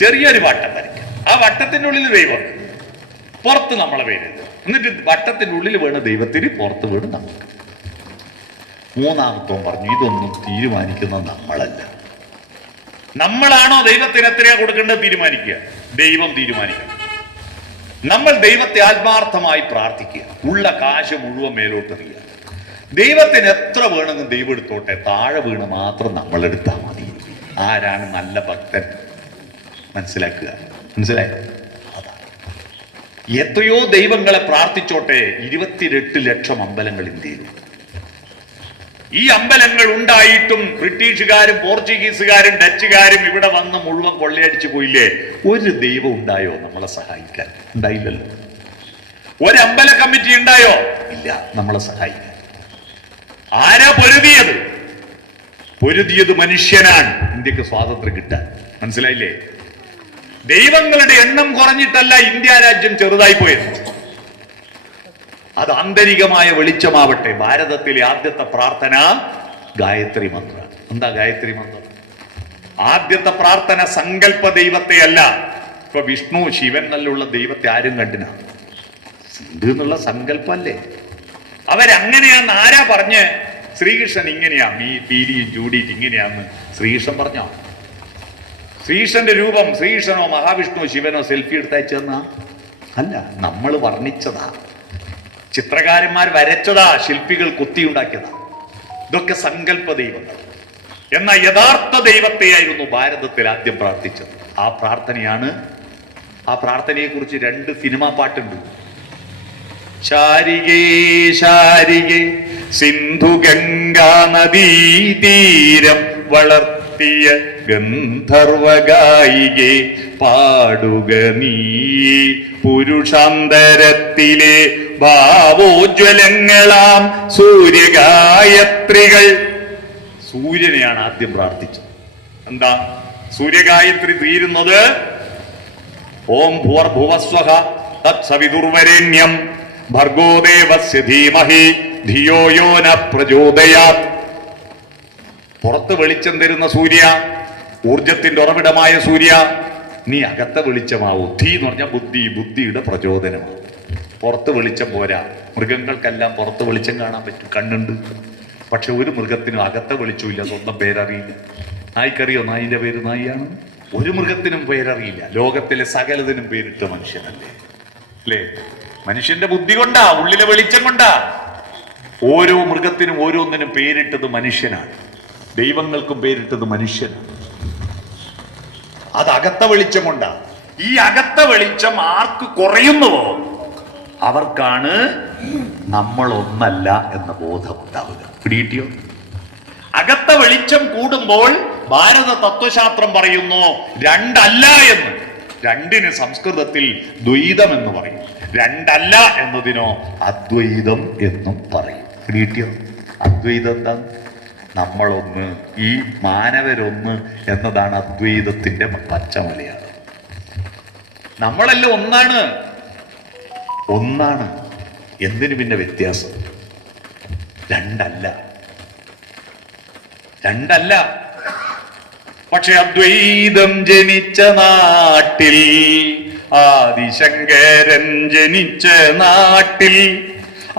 ചെറിയൊരു വട്ടം വരയ്ക്കുക, ആ വട്ടത്തിന്റെ ഉള്ളിൽ ദൈവം, പുറത്ത് നമ്മളെ പേര്, എന്നിട്ട് വട്ടത്തിന്റെ ഉള്ളിൽ വീണ് ദൈവത്തിന്, പുറത്ത് വീണ് നമുക്ക്. മൂന്നാമത്തവൻ പറഞ്ഞു, ഇതൊന്നും തീരുമാനിക്കുന്നത് നമ്മളല്ല. നമ്മളാണോ ദൈവത്തിന് എത്രയാ കൊടുക്കേണ്ടത് തീരുമാനിക്കുക? ദൈവം തീരുമാനിക്കണം. നമ്മൾ ദൈവത്തെ ആത്മാർത്ഥമായി പ്രാർത്ഥിക്കുക, ഉള്ള കാശ് മുഴുവൻ മേലോട്ടെറിയുക. ദൈവത്തിന് എത്ര വേണമെങ്കിൽ ദൈവം എടുത്തോട്ടെ, താഴെ വീണ് മാത്രം നമ്മൾ എടുത്താൽ മതി. ആരാണ് നല്ല ഭക്തൻ? മനസ്സിലാക്കുക, മനസ്സിലായോ? എത്രയോ ദൈവങ്ങളെ പ്രാർത്ഥിച്ചോട്ടെ. 28 ലക്ഷം അമ്പലങ്ങൾ ഇന്ത്യയിൽ. ഈ അമ്പലങ്ങൾ ഉണ്ടായിട്ടും ബ്രിട്ടീഷുകാരും പോർച്ചുഗീസുകാരും ഡച്ചുകാരും ഇവിടെ വന്ന് മുഴുവൻ കൊള്ളയടിച്ചു പോയില്ലേ? ഒരു ദൈവം ഉണ്ടായോ നമ്മളെ സഹായിക്കാൻ? ഉണ്ടായില്ലല്ലോ. ഒരു അമ്പല കമ്മിറ്റി ഉണ്ടായോ? ഇല്ല, നമ്മളെ സഹായിക്കാൻ. ആരാ പൊരുതിയത്? പൊരുതിയത് മനുഷ്യനാണ് ഇന്ത്യക്ക് സ്വാതന്ത്ര്യം കിട്ടാൻ. മനസ്സിലായില്ലേ? ദൈവങ്ങളുടെ എണ്ണം കുറഞ്ഞിട്ടല്ല ഇന്ത്യ രാജ്യം ചെറുതായി പോയത്. അത് ആന്തരികമായ വെളിച്ചമാവട്ടെ. ഭാരതത്തിലെ ആദ്യത്തെ പ്രാർത്ഥന ഗായത്രി മന്ത്രമാണ്. എന്താ ഗായത്രി മന്ത്രം? ആദ്യത്തെ പ്രാർത്ഥന സങ്കല്പ ദൈവത്തെ അല്ല. ഇപ്പൊ വിഷ്ണു ശിവൻ നല്ലുള്ള ദൈവത്തെ ആരും കണ്ടിനാ? സിന്ധു എന്നുള്ള സങ്കല്പല്ലേ. അവരങ്ങനെയാന്ന് ആരാ പറഞ്ഞ്? ശ്രീകൃഷ്ണൻ ഇങ്ങനെയാ, ഈ പീലിയും ചൂടിയിട്ട് ഇങ്ങനെയാന്ന് ശ്രീകൃഷ്ണൻ പറഞ്ഞോ? ശ്രീകൃഷ്ണന്റെ രൂപം ശ്രീകൃഷ്ണനോ മഹാവിഷ്ണുവോ ശിവനോ സെൽഫി എടുത്തയച്ചെന്നാ? അല്ല, നമ്മൾ വർണ്ണിച്ചതാ, ചിത്രകാരന്മാർ വരച്ചതാ, ശില്പികൾ കുത്തിയുണ്ടാക്കിയതാ. ഇതൊക്കെ സങ്കല്പ ദൈവങ്ങൾ. എന്നാൽ യഥാർത്ഥ ദൈവത്തെയായിരുന്നു ഭാരതത്തിൽ ആദ്യം പ്രാർത്ഥിച്ചത്. ആ പ്രാർത്ഥനയാണ്, ആ പ്രാർത്ഥനയെ കുറിച്ച് 2 സിനിമാ പാട്ടുണ്ട്. ശാരികേ ശാരികേ സിന്ധു ഗംഗാ നദീ തീരം വളർത്തിയ ഗന്ധർവഗായികേ പാടുക നീ പുരുഷാന്തരത്തിലെ ഭാവോജ്വലങ്ങളാം സൂര്യഗായത്രികൾ. സൂര്യനെയാണ് ആദ്യം പ്രാർത്ഥിച്ചത്. എന്താ സൂര്യഗായത്രി തീരുന്നത്? ഓം ഭൂർഭുവസ്വഹ തത്സവിതുർവരേണ്യം ഭർഗോ ദേവസ്യ ധീമഹി ധിയോ യോ ന പ്രചോദയാത്. പുറത്ത് വെളിച്ചം തരുന്ന സൂര്യ, ഊർജത്തിന്റെ ഉറവിടമായ സൂര്യ, നീ അകത്ത വെളിച്ചമാവൂ. ധീ എന്ന് പറഞ്ഞാൽ ബുദ്ധി, ബുദ്ധിയുടെ പ്രചോദനമാവും. പുറത്ത് വെളിച്ചം പോരാ. മൃഗങ്ങൾക്കെല്ലാം പുറത്ത് വെളിച്ചം കാണാൻ പറ്റും, കണ്ണുണ്ട്. പക്ഷെ ഒരു മൃഗത്തിനും അകത്ത വെളിച്ചമില്ല, സ്വന്തം പേരറിയില്ല. നായ്ക്കറിയോ നായിന്റെ പേര് നായിയാണ്? ഒരു മൃഗത്തിനും പേരറിയില്ല. ലോകത്തിലെ സകലതിനും പേരിട്ട മനുഷ്യനല്ലേ, അല്ലേ? മനുഷ്യന്റെ ബുദ്ധി കൊണ്ടാ, ഉള്ളിലെ വെളിച്ചം കൊണ്ടാ. ഓരോ മൃഗത്തിനും ഓരോന്നിനും പേരിട്ടത് മനുഷ്യനാണ്. ദൈവങ്ങൾക്കും പേരിട്ടത് മനുഷ്യനാണ്. അത് അകത്ത വെളിച്ചം കൊണ്ടാ. ഈ അകത്ത വെളിച്ചം ആർക്ക് കുറയുന്നുവോ അവർക്കാണ് നമ്മളൊന്നല്ല എന്ന ബോധം ഉണ്ടാവുക. പിടികിട്ടിയോ? അകത്ത വെളിച്ചം കൂടുമ്പോൾ ഭാരത തത്വശാസ്ത്രം പറയുന്നു 2 അല്ല എന്ന്. 2-ന് സംസ്കൃതത്തിൽ ദ്വൈതം എന്ന് പറയും. 2 അല്ല എന്നതിനോ അദ്വൈതം എന്നും പറയും. പിടികിട്ടിയോ? അദ്വൈതം എന്താ? നമ്മളൊന്ന്, ഈ മാനവരൊന്ന് എന്നതാണ് അദ്വൈതത്തിന്റെ പച്ചമലയാളം. നമ്മളെല്ലാം ഒന്നാണ്, ഒന്നാണ്. എന്തിനു പിന്നെ വ്യത്യാസം? 2 അല്ല, 2 അല്ല. പക്ഷെ അദ്വൈതം ജനിച്ച നാട്ടിൽ, ആദിശങ്കരൻ ജനിച്ച നാട്ടിൽ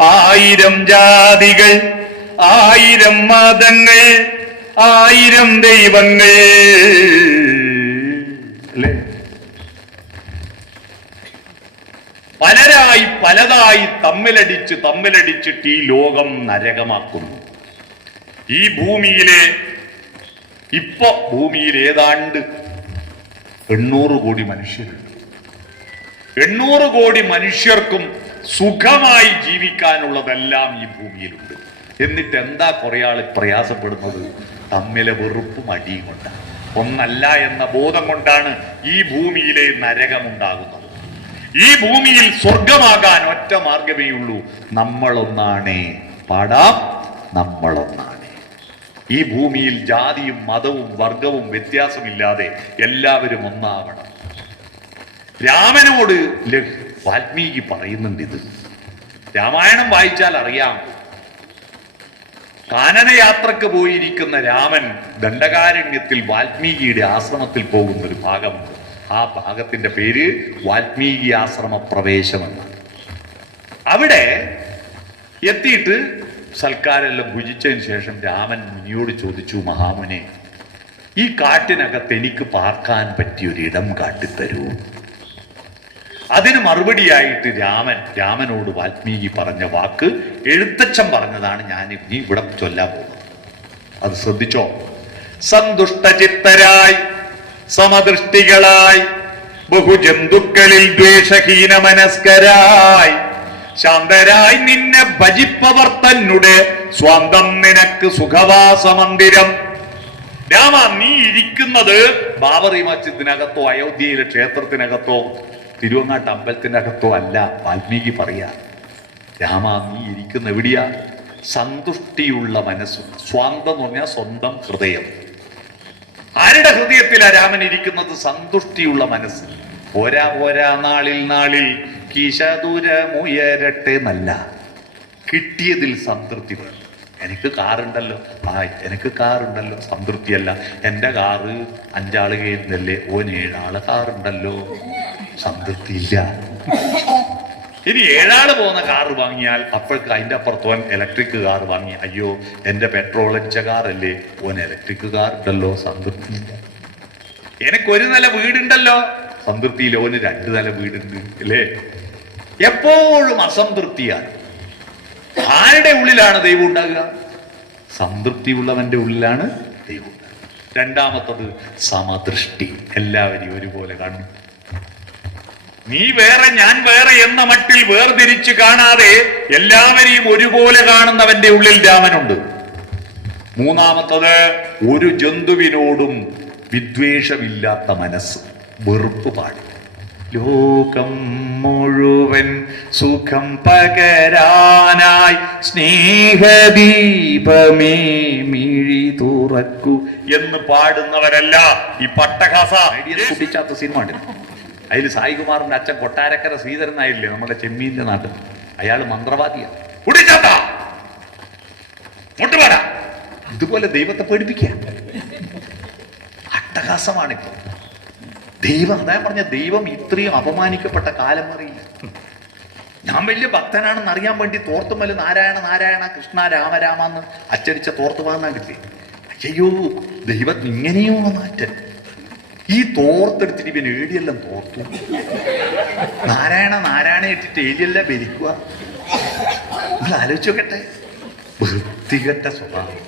1000 ജാതികൾ, 1000 മതങ്ങൾ, ആയിരം ദൈവങ്ങൾ അല്ലേ? പലരായി പലതായി തമ്മിലടിച്ചിട്ട് ഈ ലോകം നരകമാക്കുന്നു. ഈ ഭൂമിയിൽ ഏതാണ്ട് 800 കോടി മനുഷ്യരുണ്ട്. 800 കോടി മനുഷ്യർക്കും സുഖമായി ജീവിക്കാനുള്ളതെല്ലാം ഈ ഭൂമിയിലുണ്ട്. എന്നിട്ട് എന്താ കുറെ ആൾ പ്രയാസപ്പെടുന്നത്? തമ്മിലെ വെറുപ്പും അടിയും കൊണ്ടാണ്. ഒന്നല്ല എന്ന ബോധം കൊണ്ടാണ് ഈ ഭൂമിയിലെ നരകമുണ്ടാകുന്നത്. ഈ ഭൂമിയിൽ സ്വർഗമാകാൻ ഒറ്റ മാർഗമേ ഉള്ളൂ. നമ്മളൊന്നാണേ പാടാം, നമ്മളൊന്നാണ്. ഈ ഭൂമിയിൽ ജാതിയും മതവും വർഗവും വ്യത്യാസമില്ലാതെ എല്ലാവരും ഒന്നാവണം. രാമനോട് വാൽമീകി പറയുന്നുണ്ട് ഇത്. രാമായണം വായിച്ചാൽ അറിയാം. കാനനയാത്രക്ക് പോയിരിക്കുന്ന രാമൻ ദണ്ഡകാരണ്യത്തിൽ വാൽമീകിയുടെ ആശ്രമത്തിൽ പോകുന്ന ഒരു ഭാഗമുണ്ട്. ആ ഭാഗത്തിന്റെ പേര് വാൽമീകി ആശ്രമ പ്രവേശമെന്നാണ്. അവിടെ എത്തിയിട്ട് സൽക്കാരെല്ലാം ഭുജിച്ചതിന് ശേഷം രാമൻ മുനിയോട് ചോദിച്ചു, മഹാമുനെ, ഈ കാട്ടിനകത്ത് എനിക്ക് പാർക്കാൻ പറ്റിയൊരിടം കാട്ടിത്തരൂ. അതിന് മറുപടിയായിട്ട് രാമനോട് വാൽമീകി പറഞ്ഞ വാക്ക് എഴുത്തച്ഛൻ പറഞ്ഞതാണ്. ഞാൻ ഇനി ഇവിടെ ചൊല്ലാൻ പോകുന്നത്. അത് ശ്രദ്ധിച്ചോ. സന്തുഷ്ടചിത്തരായി സമദൃഷ്ടികളായി ബഹുജന്തുക്കളിൽ ദ്വേഷഹീന മനസ്കരായി ശാന്തരായി നിന്നെ ഭജിപ്പവർ തന്നെ സ്വാന്തം നിനക്ക് സുഖവാസമന്ദിരം. രാമ, നീ ഇരിക്കുന്നത് ബാബറി മസ്ജിദിനകത്തോ അയോധ്യയിലെ ക്ഷേത്രത്തിനകത്തോ തിരുവങ്ങാട്ട് അമ്പലത്തിനകത്തോ അല്ല. വാൽമീകി പറയാ, രാമ, നീ ഇരിക്കുന്ന എവിടെയാ? സന്തുഷ്ടിയുള്ള മനസ്സും. സ്വാന്തം എന്ന് പറഞ്ഞാൽ സ്വന്തം ഹൃദയം. ആരുടെ ഹൃദയത്തിലാ രാമൻ ഇരിക്കുന്നത്? സന്തുഷ്ടിയുള്ള മനസ്സ്. പോരാ നാളിൽ കിശദുരമുയരട്ടെ എന്നല്ല, കിട്ടിയതിൽ സംതൃപ്തി വേണം. എനിക്ക് കാറുണ്ടല്ലോ, എനിക്ക് കാറുണ്ടല്ലോ, സംതൃപ്തിയല്ല. എൻ്റെ കാറ് 5 ആള് കയറുന്നല്ലേ, 7 ആള് കാറുണ്ടല്ലോ, സംതൃപ്തിയില്ല. ഇനി 7 ആള് പോകുന്ന കാറ് വാങ്ങിയാൽ അപ്പോഴേക്ക് അതിൻ്റെ അപ്പുറത്തോൻ ഇലക്ട്രിക് കാർ വാങ്ങി, അയ്യോ എൻ്റെ പെട്രോൾ അടിച്ച കാറല്ലേ, ഓൻ ഇലക്ട്രിക് കാർ ഉണ്ടല്ലോ, സംതൃപ്തിയില്ല. എനിക്കൊരു നില വീടുണ്ടല്ലോ, സംതൃപ്തിയില്ല. ഓന് 2 നില വീടുണ്ട് അല്ലേ? എപ്പോഴും അസംതൃപ്തിയാണ്. ആരുടെ ഉള്ളിലാണ് ദൈവം ഉണ്ടാകുക? സംതൃപ്തിയുള്ളവന്റെ ഉള്ളിലാണ് ദൈവം ഉണ്ടാകുക. രണ്ടാമത്തത് സമദൃഷ്ടി. എല്ലാവരെയും ഒരുപോലെ കാണും. നീ വേറെ ഞാൻ വേറെ എന്ന മട്ടിൽ വേർതിരിച്ച് കാണാതെ എല്ലാവരെയും ഒരുപോലെ കാണുന്നവന്റെ ഉള്ളിൽ രാമനുണ്ട്. മൂന്നാമത്തത് ഒരു ജന്തുവിനോടും വിദ്വേഷമില്ലാത്ത മനസ്സ്, വെറുപ്പ് പാടില്ല. ലോകം മുഴുവൻ സുഖം പകരാനായി സ്നേഹദീപമേ മിഴി തുറക്കൂ എന്ന് പാടുന്നവരല്ല ഈ പട്ടഹാസ കുട്ടിച്ചാത്ത സിനിമ ഉണ്ട്. അതിൽ സായികുമാറിന്റെ അച്ഛൻ കൊട്ടാരക്കര ശ്രീധരൻ നായരില്ലേ, നമ്മുടെ ചെമ്മീന്റെ നാട്ടിൽ, അയാൾ മന്ത്രവാദിയാണ്. കുട്ടിച്ചാത്ത മുട്ടുപാട ഇതുപോലെ ദൈവത്തെ പേടിപ്പിക്കുക. അട്ടഹാസമാണിപ്പോ ദൈവം. അതാ പറഞ്ഞ ദൈവം ഇത്രയും അപമാനിക്കപ്പെട്ട കാലം അറിയില്ല. ഞാൻ വലിയ ഭക്തനാണെന്ന് അറിയാൻ വേണ്ടി തോർത്തുമല് നാരായണ നാരായണ കൃഷ്ണ രാമ രാമ എന്ന് അച്ചടിച്ച തോർത്ത് വാങ്ങാൻ കിട്ടി. അയ്യോ, ദൈവത്തിന് ഇങ്ങനെയോ മാറ്റൻ. ഈ തോർത്തെടുത്തിട്ട് ഇവൻ ഏടിയെല്ലാം തോർത്തു. നാരായണ നാരായണ ഇട്ടിട്ട് ഏലിയെല്ലാം ഭരിക്കുക. നിങ്ങൾ ആലോചിച്ച് നോക്കട്ടെ, വൃത്തികെട്ട സ്വഭാവം.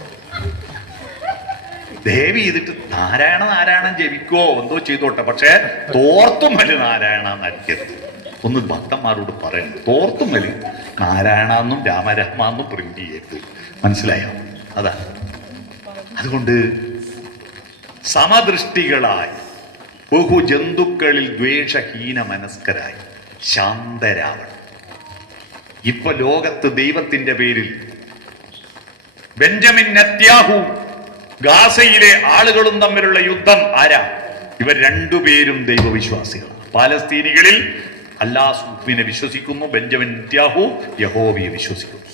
ദേവി ചെയ്തിട്ട് നാരായണ നാരായണൻ ജപിക്കോ എന്തോ ചെയ്തോട്ടെ, പക്ഷെ തോർത്തും വലി നാരായണ നരിക്കരുത്. ഒന്ന് ഭക്തന്മാരോട് പറയണം, തോർത്തും വലി നാരായണ എന്നും രാമരാമ എന്നും പ്രിന്റ് ചെയ്യരുത്. മനസ്സിലായോ? അതാ. അതുകൊണ്ട് സമദൃഷ്ടികളായി ബഹുജന്തുക്കളിൽ ദ്വേഷഹീന മനസ്കരായി ശാന്തരാവണം. ഇപ്പൊ ലോകത്ത് ദൈവത്തിന്റെ പേരിൽ ബെഞ്ചമിൻ നെത്യാഹു ഗാസയിലെ ആളുകളും തമ്മിലുള്ള യുദ്ധം ആരാ? ഇവർ രണ്ടുപേരും ദൈവവിശ്വാസികളാണ്. പാലസ്തീനികളിൽ അല്ലാഹുവിനെ വിശ്വസിക്കുന്നു, ബെഞ്ചമിൻ നെത്യാഹു യഹോവയെ വിശ്വസിക്കുന്നു.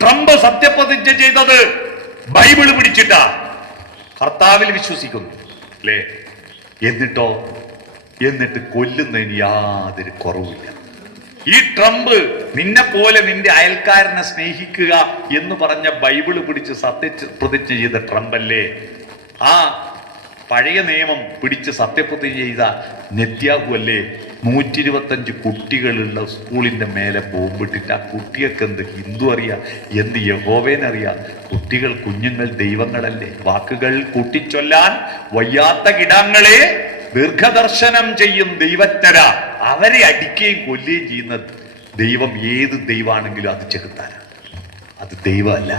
ട്രംപ് സത്യപ്രതിജ്ഞ ചെയ്തത് ബൈബിള് പിടിച്ചിട്ടാ, കർത്താവിൽ വിശ്വസിക്കുന്നു അല്ലേ? എന്നിട്ട് കൊല്ലുന്നതിന് യാതൊരു കുറവില്ല. ഈ ട്രംപ് നിന്നെ പോലെ നിന്റെ അയൽക്കാരനെ സ്നേഹിക്കുക എന്ന് പറഞ്ഞ ബൈബിള് പിടിച്ച് സത്യപ്രതിജ്ഞ ചെയ്ത ട്രംപ് അല്ലേ ആ പഴയ നിയമം പിടിച്ച് സത്യപ്രതിജ്ഞ ചെയ്ത നെത്യാഹു അല്ലേ 125 കുട്ടികളുള്ള സ്കൂളിന്റെ മേലെ ബോംബിട്ടിട്ട് ആ കുട്ടികൾക്ക് എന്ത് ഹിന്ദു അറിയാം, എന്ത് യഹോവേനറിയാം? കുട്ടികൾ, കുഞ്ഞുങ്ങൾ ദൈവങ്ങളല്ലേ? വാക്കുകൾ കൂട്ടിച്ചൊല്ലാൻ വയ്യാത്ത കിടാങ്ങളെ ദീർഘദർശനം ചെയ്യും ദൈവജ്ഞര. അവരെ അടിക്കുകയും കൊല്ലുകയും ചെയ്യുന്ന ദൈവം ഏത് ദൈവമാണെങ്കിലും അത് ചെകുത്താനാണ്, അത് ദൈവമല്ല.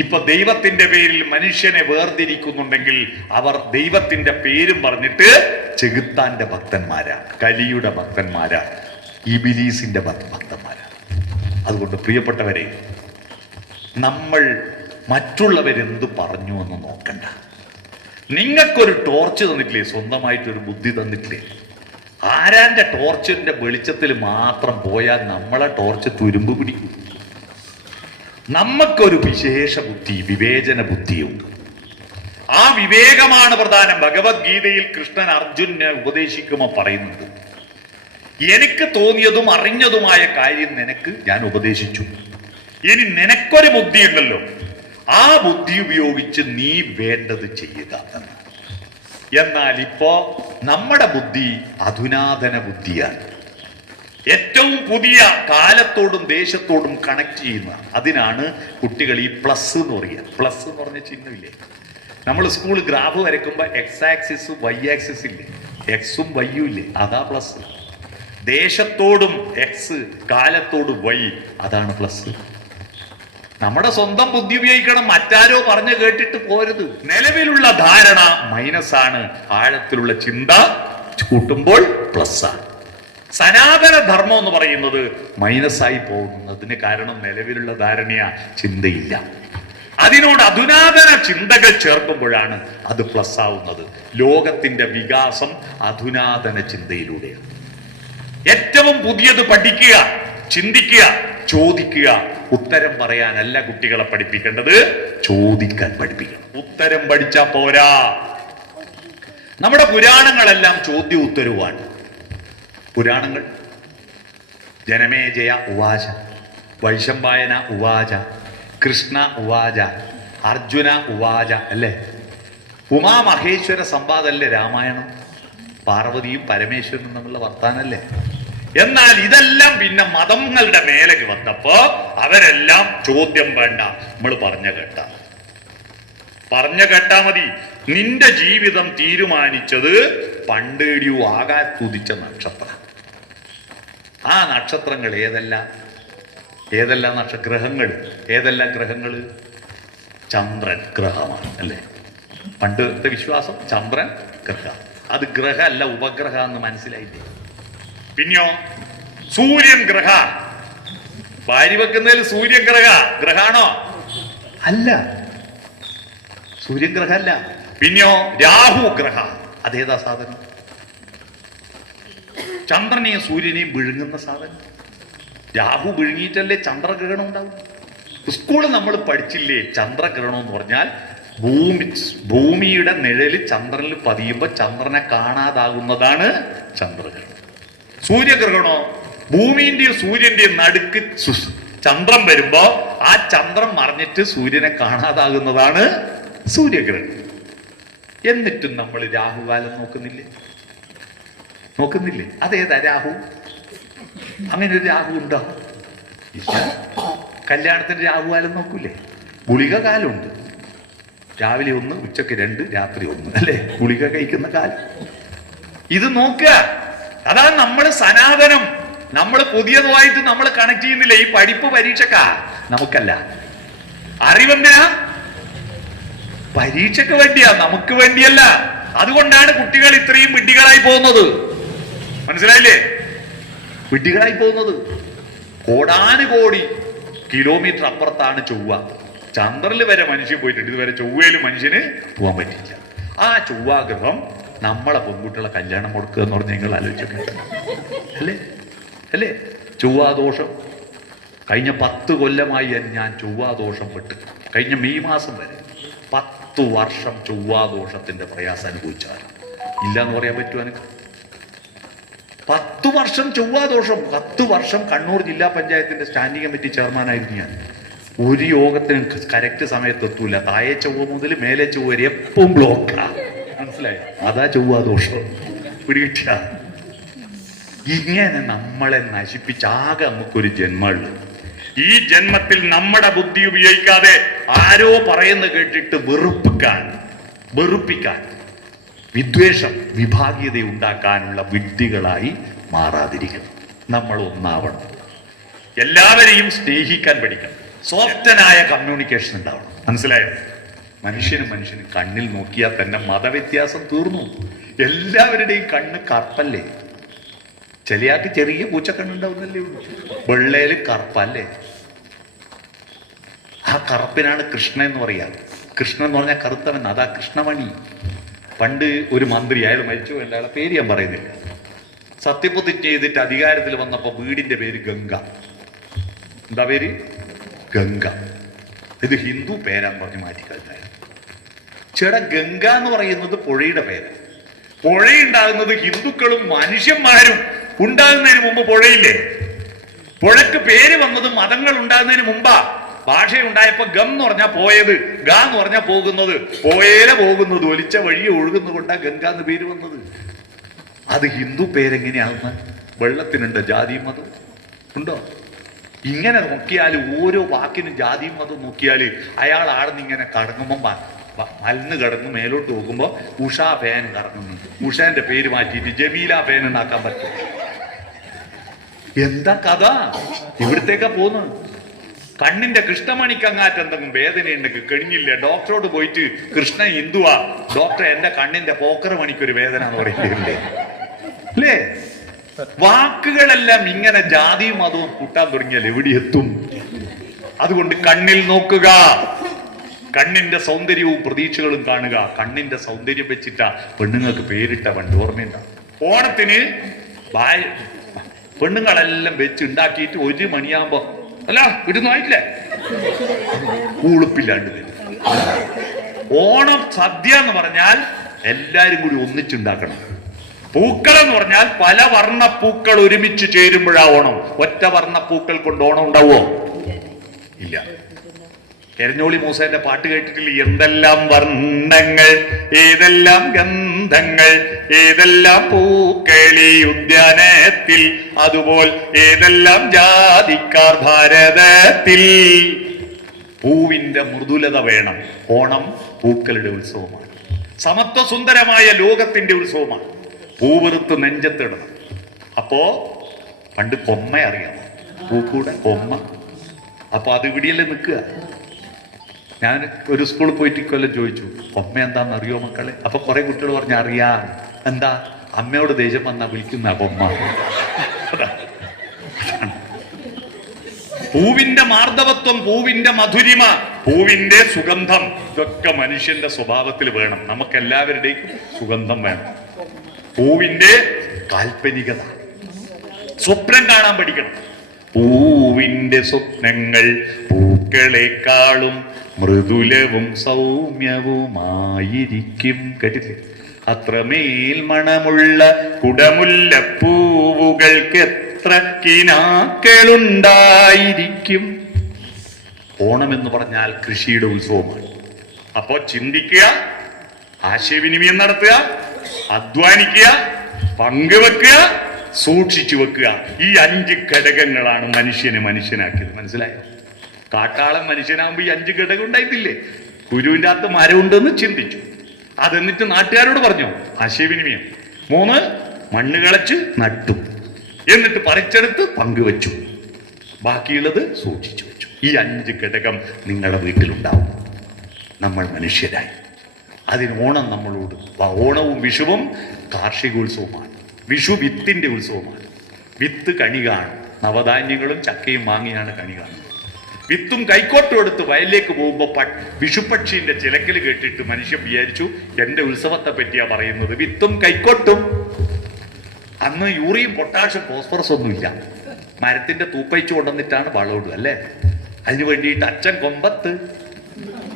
ഇപ്പൊ ദൈവത്തിന്റെ പേരിൽ മനുഷ്യനെ വേർതിരിക്കുന്നുണ്ടെങ്കിൽ അവർ ദൈവത്തിന്റെ പേരും പറഞ്ഞിട്ട് ചെകുത്താന്റെ ഭക്തന്മാരാണ്, കലിയുടെ ഭക്തന്മാരാണ്, ഇബിലീസിന്റെ ഭക്തന്മാരാണ്. അതുകൊണ്ട് പ്രിയപ്പെട്ടവരെ, നമ്മൾ മറ്റുള്ളവരെന്ത് പറഞ്ഞു എന്ന് നോക്കണ്ട. നിങ്ങൾക്കൊരു ടോർച്ച് തന്നിട്ടില്ലേ? സ്വന്തമായിട്ടൊരു ബുദ്ധി തന്നിട്ടില്ലേ? ആരാന്റെ ടോർച്ചിന്റെ വെളിച്ചത്തിൽ മാത്രം പോയാൽ നമ്മളെ ടോർച്ച് തുരുമ്പ് പിടിക്കും. നമുക്കൊരു വിശേഷ ബുദ്ധി, വിവേചന ബുദ്ധിയുണ്ട്. ആ വിവേകമാണ് പ്രധാനം. ഭഗവത്ഗീതയിൽ കൃഷ്ണൻ അർജുനെ ഉപദേശിക്കുമ്പോൾ പറയുന്നുണ്ട്, എനിക്ക് തോന്നിയതും അറിഞ്ഞതുമായ കാര്യം നിനക്ക് ഞാൻ ഉപദേശിച്ചു. ഇനി നിനക്കൊരു ബുദ്ധി ഉണ്ടല്ലോ, ആ ബുദ്ധി ഉപയോഗിച്ച് നീ വേണ്ടത് ചെയ്യുക എന്ന്. എന്നാൽ ഇപ്പോ നമ്മുടെ ബുദ്ധി അധുനാതന ബുദ്ധിയാണ്. ഏറ്റവും പുതിയ കാലത്തോടും ദേശത്തോടും കണക്ട് ചെയ്യുന്ന, അതിനാണ് കുട്ടികൾ ഈ പ്ലസ് എന്ന് പറയുക. പ്ലസ് എന്ന് പറഞ്ഞ ചിഹ്നമില്ലേ? നമ്മൾ സ്കൂൾ ഗ്രാഫ് വരയ്ക്കുമ്പോൾ എക്സ് ആക്സിസും വൈ ആക്സിസ് ഇല്ലേ? എക്സും വൈയും ഇല്ലേ? അതാ പ്ലസ്. ദേശത്തോടും എക്സ്, കാലത്തോടും വൈ, അതാണ് പ്ലസ്. നമ്മുടെ സ്വന്തം ബുദ്ധി ഉപയോഗിക്കണം, മറ്റാരോ പറഞ്ഞു കേട്ടിട്ട് പോരുത്. നിലവിലുള്ള ധാരണ മൈനസ് ആണ്, ആഴത്തിലുള്ള ചിന്ത കൂട്ടുമ്പോൾ പ്ലസ് ആണ്. സനാതന ധർമ്മം എന്ന് പറയുന്നത് മൈനസായി പോകുന്നതിന് കാരണം നിലവിലുള്ള ധാരണയാ, ചിന്തയില്ല. അതിനോട് അധുനാതന ചിന്തകൾ ചേർക്കുമ്പോഴാണ് അത് പ്ലസ് ആവുന്നത്. ലോകത്തിന്റെ വികാസം അധുനാതന ചിന്തയിലൂടെയാണ്. ഏറ്റവും പുതിയത് പഠിക്കുക, ചിന്തിക്കുക, ചോദിക്കുക. ഉത്തരം പറയാനല്ല കുട്ടികളെ പഠിപ്പിക്കേണ്ടത്, ചോദിക്കാൻ പഠിപ്പിക്കണം. ഉത്തരം പഠിച്ചാ പോരാ. നമ്മുടെ പുരാണങ്ങളെല്ലാം ചോദ്യ ഉത്തരവാണ്. പുരാണങ്ങൾ ജനമേജയ ഉവാച, വൈശമ്പായന ഉവാച, കൃഷ്ണ ഉവാച, അർജുന ഉവാച അല്ലേ? ഉമാമഹേശ്വര സംവാദമല്ലേ രാമായണം? പാർവതിയും പരമേശ്വരനും തമ്മിലുള്ള വർത്താനല്ലേ? എന്നാൽ ഇതെല്ലാം പിന്നെ മതങ്ങളുടെ മേലേക്ക് വന്നപ്പോ അവരെല്ലാം ചോദ്യം വേണ്ട, നമ്മൾ പറഞ്ഞ കേട്ടാ മതി. നിന്റെ ജീവിതം തീരുമാനിച്ചത് പണ്ടേടിയോ ആകാത്തുദിച്ച നക്ഷത്രം. ആ നക്ഷത്രങ്ങൾ ഏതെല്ലാം ഗ്രഹങ്ങൾ ഏതെല്ലാം ഗ്രഹങ്ങൾ? ചന്ദ്രൻ ഗ്രഹമാണ് അല്ലേ? പണ്ടത്തെ വിശ്വാസം ചന്ദ്രൻ ഗ്രഹം. അത് ഗ്രഹമല്ല, ഉപഗ്രഹ എന്ന് മനസ്സിലായില്ലേ? പിന്നെയോ സൂര്യൻ ഗ്രഹ. വാരി വെക്കുന്നതിൽ സൂര്യൻ ഗ്രഹാണോ? അല്ല, സൂര്യൻ ഗ്രഹമല്ല. പിന്നെയോ രാഹു ഗ്രഹ. അതേതാ സാധനം? ചന്ദ്രനെയും സൂര്യനെയും വിഴുങ്ങുന്ന സാധനം. രാഹു വിഴുങ്ങിയിട്ടല്ലേ ചന്ദ്രഗ്രഹണം ഉണ്ടാവും. സ്കൂളിൽ നമ്മൾ പഠിച്ചില്ലേ ചന്ദ്രഗ്രഹണം എന്ന് പറഞ്ഞാൽ ഭൂമിയുടെ നിഴല് ചന്ദ്രനിൽ പതിയുമ്പോൾ ചന്ദ്രനെ കാണാതാകുന്നതാണ് ചന്ദ്രഗ്രഹണം. സൂര്യഗ്രഹണോ? ഭൂമിന്റെയും സൂര്യന്റെയും നടുക്ക് ചന്ദ്രൻ വരുമ്പോ ആ ചന്ദ്രൻ മറിഞ്ഞിട്ട് സൂര്യനെ കാണാതാകുന്നതാണ് സൂര്യഗ്രഹണം. എന്നിട്ടും നമ്മൾ രാഹുകാലം നോക്കുന്നില്ലേ? അതേതാ രാഹു? അങ്ങനെ ഒരു രാഹു ഉണ്ടോ? ഇല്ല. കല്യാണത്തിന് രാഹുകാലം നോക്കൂലേ? ഗുളിക കാലമുണ്ട്. രാവിലെ 1, ഉച്ചക്ക് 2, രാത്രി 1 അല്ലേ? ഗുളിക കഴിക്കുന്ന കാലം. ഇത് നോക്കുക. അതാണ് നമ്മൾ സനാതനം. നമ്മൾ പുതിയതുമായിട്ട് നമ്മൾ കണക്ട് ചെയ്യുന്നില്ല. ഈ പഠിപ്പ് പരീക്ഷക്കാ, നമുക്കല്ല. അറിവെന്തിനാ? പരീക്ഷയ്ക്ക് വേണ്ടിയാ, നമുക്ക് വേണ്ടിയല്ല. അതുകൊണ്ടാണ് കുട്ടികൾ ഇത്രയും വിഡ്ഢികളായി പോകുന്നത്. മനസ്സിലായില്ലേ? വിഡ്ഢികളായി പോകുന്നത്. കോടാനുകോടി കിലോമീറ്റർ അപ്പുറത്താണ് ചൊവ്വ. ചന്ദ്രനിൽ വരെ മനുഷ്യൻ പോയിട്ടുണ്ട്, ഇതുവരെ ചൊവ്വയിൽ മനുഷ്യന് പോകാൻ പറ്റില്ല. ആ ചൊവ്വാഗ്രഹം നമ്മളെ പെൺകുട്ടികളെ കല്യാണം കൊടുക്കുക എന്ന് പറഞ്ഞ് നിങ്ങൾ ആലോചിച്ചൊക്കെ അല്ലേ? ചൊവ്വാദോഷം കഴിഞ്ഞ 10 കൊല്ലമായി ഞാൻ ചൊവ്വാദോഷം പെട്ട്, കഴിഞ്ഞ മെയ് മാസം വരെ 10 വർഷം ചൊവ്വാദോഷത്തിന്റെ പ്രയാസം അനുഭവിച്ചാൽ ഇല്ല എന്ന് പറയാൻ പറ്റുമോ? എനിക്ക് 10 വർഷം ചൊവ്വാദോഷം, 10 വർഷം കണ്ണൂർ ജില്ലാ പഞ്ചായത്തിന്റെ സ്റ്റാൻഡിംഗ് കമ്മിറ്റി ചെയർമാനായിരുന്നു ഞാൻ. ഒരു യോഗത്തിനും കറക്റ്റ് സമയത്ത് എത്തൂല. താഴെ ചൊവ്വ മുതൽ മേലെ ചൊവ്വ വരെ എപ്പം ബ്ലോക്കാ. മനസ്സിലായോ? അതാ ചൊവ്വാദോഷം. പിടികിട്ടിയ ഇങ്ങനെ നമ്മളെ നശിപ്പിച്ചാകെ നമുക്കൊരു ജന്മമുള്ളൂ. ഈ ജന്മത്തിൽ നമ്മുടെ ബുദ്ധി ഉപയോഗിക്കാതെ ആരോ പറയുന്ന കേട്ടിട്ട് വെറുപ്പിക്കാൻ വിദ്വേഷം, വിഭാഗീയത ഉണ്ടാക്കാനുള്ള വിഡ്ഢികളായി മാറാതിരിക്കണം. നമ്മൾ ഒന്നാവണം. എല്ലാവരെയും സ്നേഹിക്കാൻ പഠിക്കണം. സോഫ്റ്റനായ കമ്മ്യൂണിക്കേഷൻ ഉണ്ടാവണം. മനസ്സിലായോ? മനുഷ്യനും കണ്ണിൽ നോക്കിയാൽ തന്നെ മതവ്യത്യാസം തീർന്നു. എല്ലാവരുടെയും കണ്ണ് കറുപ്പല്ലേ? ചെറിയാൾക്ക് ചെറിയ പൂച്ചക്കണ്ണുണ്ടാവുന്നല്ലേ ഉള്ളൂ. വെള്ളയില് കറുപ്പല്ലേ? ആ കറുപ്പിനാണ് കൃഷ്ണ എന്ന് പറയാ. കൃഷ്ണൻ എന്ന് പറഞ്ഞാൽ കറുത്തവൻ. അതാ കൃഷ്ണമണി. പണ്ട് ഒരു മന്ത്രി, അയാൾ മരിച്ചു, അയാളുടെ പേര് ഞാൻ പറയുന്നില്ല, സത്യപ്രതിജ്ഞ ചെയ്തിട്ട് അധികാരത്തിൽ വന്നപ്പോ വീടിന്റെ പേര് ഗംഗ. എന്താ പേര്? ഗംഗ. ഇത് ഹിന്ദു പേരാന്ന് പറഞ്ഞ് മാറ്റിക്കളഞ്ഞാൽ. ചേട്ടാ, ഗംഗ എന്ന് പറയുന്നത് പുഴയുടെ പേര്. പുഴയുണ്ടാകുന്നത് ഹിന്ദുക്കളും മനുഷ്യന്മാരും ഉണ്ടാകുന്നതിന് മുമ്പ് പുഴയില്ലേ? പുഴക്ക് പേര് വന്നത് മതങ്ങൾ ഉണ്ടാകുന്നതിന് മുമ്പാ. ഭാഷയുണ്ടായപ്പോ ഗം എന്ന് പറഞ്ഞാൽ പോയത്, ഗ എന്ന് പറഞ്ഞാൽ പോകുന്നത്, പോയേലെ പോകുന്നത്, ഒലിച്ച വഴിയെ ഒഴുകുന്നതുകൊണ്ടാ ഗംഗ എന്ന് പേര് വന്നത്. അത് ഹിന്ദു പേരെങ്ങനെയാകുന്ന? വെള്ളത്തിനുണ്ട് ജാതിയും മതം ഉണ്ടോ? ഇങ്ങനെ നോക്കിയാൽ ഓരോ വാക്കിനും ജാതിയും മതം നോക്കിയാൽ അയാൾ ആടുന്ന് ഇങ്ങനെ കടങ്ങുമ്പോ മലന്ന് കിടന്ന് മേലോട്ട് നോക്കുമ്പോ ഉഷാ ഫാൻ കറങ്ങുന്നു. ഉഷാന്റെ പേര് മാറ്റിയിട്ട് ജമീല ഫാൻ ഉണ്ടാക്കാൻ പറ്റും. എന്താ കഥ? ഇവിടത്തേക്കാ പോന്ന്. കണ്ണിന്റെ കൃഷ്ണമണിക്ക് അങ്ങാറ്റ് എന്തെങ്കിലും വേദന ഉണ്ടെങ്കിൽ കഴിഞ്ഞില്ല, ഡോക്ടറോട് പോയിട്ട് കൃഷ്ണ ഹിന്ദുവാ, ഡോക്ടർ എന്റെ കണ്ണിന്റെ പോക്കർ മണിക്കൊരു വേദന എന്ന് പറയുന്നില്ലേ? അല്ലേ? വാക്കുകളെല്ലാം ഇങ്ങനെ ജാതിയും മതവും കൂട്ടാൻ തുടങ്ങിയാൽ എവിടെ എത്തും? അതുകൊണ്ട് കണ്ണിൽ നോക്കുക, കണ്ണിന്റെ സൗന്ദര്യവും പ്രതീക്ഷകളും കാണുക. കണ്ണിന്റെ സൗന്ദര്യം വെച്ചിട്ടാ പെണ്ണുങ്ങൾക്ക് പേരിട്ട പണ്ട് ഓർമ്മയുണ്ടാവും. ഓണത്തിന് പെണ്ണുങ്ങളെല്ലാം വെച്ച് ഉണ്ടാക്കിയിട്ട് 1 മണിയാകുമ്പോ അല്ല ഇതൊന്നും ആയിട്ടില്ലേ, ഉളുപ്പില്ലാണ്ട് വരും. ഓണം സദ്യ എന്ന് പറഞ്ഞാൽ എല്ലാരും കൂടി ഒന്നിച്ചുണ്ടാക്കണം. പൂക്കളെന്ന് പറഞ്ഞാൽ പല വർണ്ണപ്പൂക്കൾ ഒരുമിച്ച് ചേരുമ്പോഴാ ഓണം. ഒറ്റ വർണ്ണപ്പൂക്കൾ കൊണ്ട് ഓണം ഉണ്ടാവോ? ഇല്ല. എരഞ്ഞോളി മൂസേന്റെ പാട്ട് കേട്ടിട്ടില്ല? എന്തെല്ലാം വർണ്ണങ്ങൾ, ഏതെല്ലാം ഗന്ധങ്ങൾ, ഏതെല്ലാം പൂക്കളി ഉദ്യാനത്തിൽ, അതുപോൽ ഏതെല്ലാം ജാതിക്കാർ ഭാരതത്തിൽ. പൂവിന്റെ മൃദുലത വേണം. ഓണം പൂക്കളുടെ ഉത്സവമാണ്. സമത്വ സുന്ദരമായ ലോകത്തിന്റെ ഉത്സവമാണ്. പൂവെറുത്ത് നെഞ്ചത്തിടണം. അപ്പോ പണ്ട് കൊമ്മ അറിയാമോ? പൂക്കൂടെ കൊമ്മ. അപ്പൊ അത് ഇവിടെയല്ലേ നിൽക്കുക. ഞാൻ ഒരു സ്കൂളിൽ പോയിട്ട് ഇക്കൊല്ലം ചോദിച്ചു, കൊമ്മ എന്താന്ന് അറിയോ മക്കളെ? അപ്പൊ കുറെ കുട്ടികൾ പറഞ്ഞ അറിയാം. എന്താ? അമ്മയോട് ദേഷ്യം വന്നാ വിളിക്കുന്ന കൊമ്മ. പൂവിന്റെ മാർദ്ദവത്വം, പൂവിന്റെ മധുരിമ, പൂവിന്റെ സുഗന്ധം, ഇതൊക്കെ മനുഷ്യന്റെ സ്വഭാവത്തിൽ വേണം. നമുക്ക് എല്ലാവരുടെയും സുഗന്ധം വേണം. പൂവിന്റെ കാൽപ്പനികത, സ്വപ്നം കാണാൻ പഠിക്കണം. പൂവിന്റെ സ്വപ്നങ്ങൾ പൂക്കളെക്കാളും മൃദുലവും സൗമ്യവുമായിരിക്കും. കേട്ടില്ലേ? അത്രമേൽ മണമുള്ള കുടമുല്ലപ്പൂവുകൾക്ക് എത്ര കിനാക്കളുണ്ടായിരിക്കും. ഓണം എന്ന് പറഞ്ഞാൽ കൃഷിയുടെ ഉത്സവമാണ്. അപ്പോ ചിന്തിക്കുക, ആശയവിനിമയം നടത്തുക, അധ്വാനിക്കുക, പങ്കുവെക്കുക, സൂക്ഷിച്ചു വെക്കുക. ഈ 5 ഘടകങ്ങളാണ് മനുഷ്യനെ മനുഷ്യനാക്കിയത്. മനസ്സിലായോ? കാട്ടാളൻ മനുഷ്യനാകുമ്പോ ഈ 5 ഘടകം ഉണ്ടായിട്ടില്ലേ? കുരുവിന്റെ അകത്ത് മരമുണ്ടെന്ന് ചിന്തിച്ചു. അതെന്നിട്ട് നാട്ടുകാരോട് പറഞ്ഞു, ആശയവിനിമയം. 3 മണ്ണ് കളച്ച് നട്ടു, എന്നിട്ട് പറിച്ചെടുത്ത് പങ്കുവച്ചു, ബാക്കിയുള്ളത് സൂക്ഷിച്ചു വെച്ചു. ഈ 5 ഘടകം നിങ്ങളുടെ വീട്ടിലുണ്ടാവും. നമ്മൾ മനുഷ്യരായി. അതിന് ഓണം നമ്മളോട്. ഓണവും വിഷുവും കാർഷികോത്സവമാണ്. വിഷു വിത്തിന്റെ ഉത്സവമാണ്. വിത്ത് കണി കാണും. നവധാന്യങ്ങളും ചക്കയും വാങ്ങിയാണ് കണി കാണുന്നത്. വിത്തും കൈക്കോട്ടും എടുത്ത് വയലിലേക്ക് പോകുമ്പോ വിഷുപക്ഷീന്റെ ചിലക്കൽ കേട്ടിട്ട് മനുഷ്യൻ വിചാരിച്ചു എന്റെ ഉത്സവത്തെ പറ്റിയാ പറയുന്നത്. വിത്തും കൈക്കോട്ടും. അന്ന് യൂറിയും പൊട്ടാഷ്യം ഫോസ്ഫറസ് ഒന്നുമില്ല. മരത്തിന്റെ തൂപ്പയിച്ചു കൊണ്ടുവന്നിട്ടാണ് വളമിടുക അല്ലേ? അതിനു വേണ്ടിയിട്ട് അച്ഛൻ കൊമ്പത്ത്,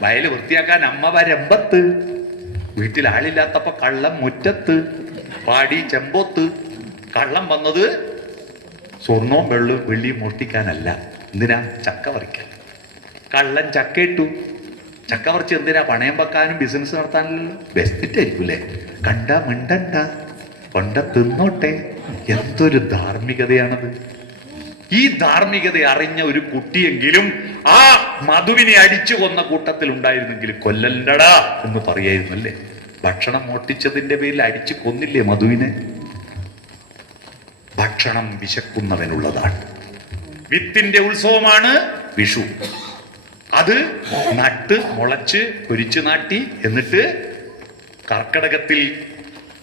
വയല് വൃത്തിയാക്കാൻ അമ്മ വരമ്പത്ത്, വീട്ടിൽ ആളില്ലാത്തപ്പോ കള്ളം മുറ്റത്ത്, പാടി ചെമ്പോത്ത്, കള്ളം വന്നത് സ്വർണവും വെള്ളിയും മോഷ്ടിക്കാനല്ല. എന്തിനാ? ചക്ക പറിക്കാൻ. കള്ളൻ ചക്ക ഇട്ടു. ചക്ക പറിച്ച് എന്തിനാ? പണയം വെക്കാനും ബിസിനസ് നടത്താനല്ലോ. ബെസ്റ്റ് ആയിരിക്കൂലേ? കണ്ട മിണ്ടണ്ട, കൊണ്ട തിന്നോട്ടെ. എന്തൊരു ധാർമ്മികതയാണത്! ഈ ധാർമ്മികത അറിഞ്ഞ ഒരു കുട്ടിയെങ്കിലും ആ മധുവിനെ അടിച്ചു കൊന്ന കൂട്ടത്തിൽ ഉണ്ടായിരുന്നെങ്കിൽ കൊല്ലണ്ടടാ എന്ന് പറയായിരുന്നല്ലേ. ഭക്ഷണം മോഷ്ടിച്ചതിന്റെ പേരിൽ അടിച്ചു കൊന്നില്ലേ മധുവിനെ? ഭക്ഷണം വിശക്കുന്നവനുള്ളതാണ്. വിത്തിന്റെ ഉത്സവമാണ് വിഷു. അത് നട്ട് മുളച്ച് പൊരിച്ചു നാട്ടി എന്നിട്ട് കർക്കിടകത്തിൽ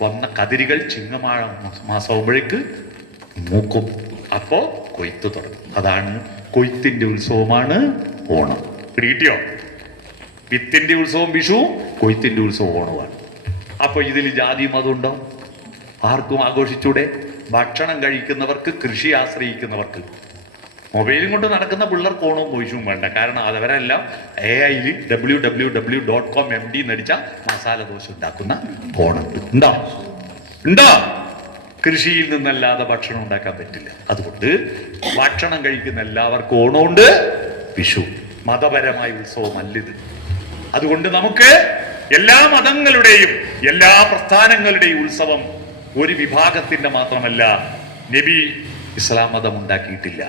വന്ന കതിരുകൾ മാസമാകുമ്പോഴേക്ക് മൂക്കും. അപ്പോ കൊയ്ത്ത് തുടങ്ങും. അതാണ് കൊയ്ത്തിന്റെ ഉത്സവമാണ് ഓണം. കിട്ടിയോ? വിത്തിന്റെ ഉത്സവം വിഷു, കൊയ്ത്തിന്റെ ഉത്സവം ഓണമാണ്. അപ്പൊ ഇതിൽ ജാതി മതം ഉണ്ടോ? ആർക്കും ആഘോഷിച്ചൂടെ? ഭക്ഷണം കഴിക്കുന്നവർക്ക്, കൃഷി ആശ്രയിക്കുന്നവർക്ക്, മൊബൈലും കൊണ്ട് നടക്കുന്ന പിള്ളേർക്ക് ഓണവും വിഷുവും വേണ്ട. കാരണം അതവരെല്ലാം AI-ൽ www.com MD നടിച്ച മസാല ദോശ ഉണ്ടാക്കുന്ന ഓണം ഉണ്ടോ? കൃഷിയിൽ നിന്നല്ലാതെ ഭക്ഷണം ഉണ്ടാക്കാൻ പറ്റില്ല. അതുകൊണ്ട് ഭക്ഷണം കഴിക്കുന്ന എല്ലാവർക്കും ഓണമുണ്ട്, വിഷു. മതപരമായ ഉത്സവമല്ലിത്. അതുകൊണ്ട് നമുക്ക് എല്ലാ മതങ്ങളുടെയും എല്ലാ പ്രസ്ഥാനങ്ങളുടെയും ഉത്സവം ഒരു വിഭാഗത്തിന്റെ മാത്രമല്ല. നബി ഇസ്ലാം മതം ഉണ്ടാക്കിയിട്ടില്ല,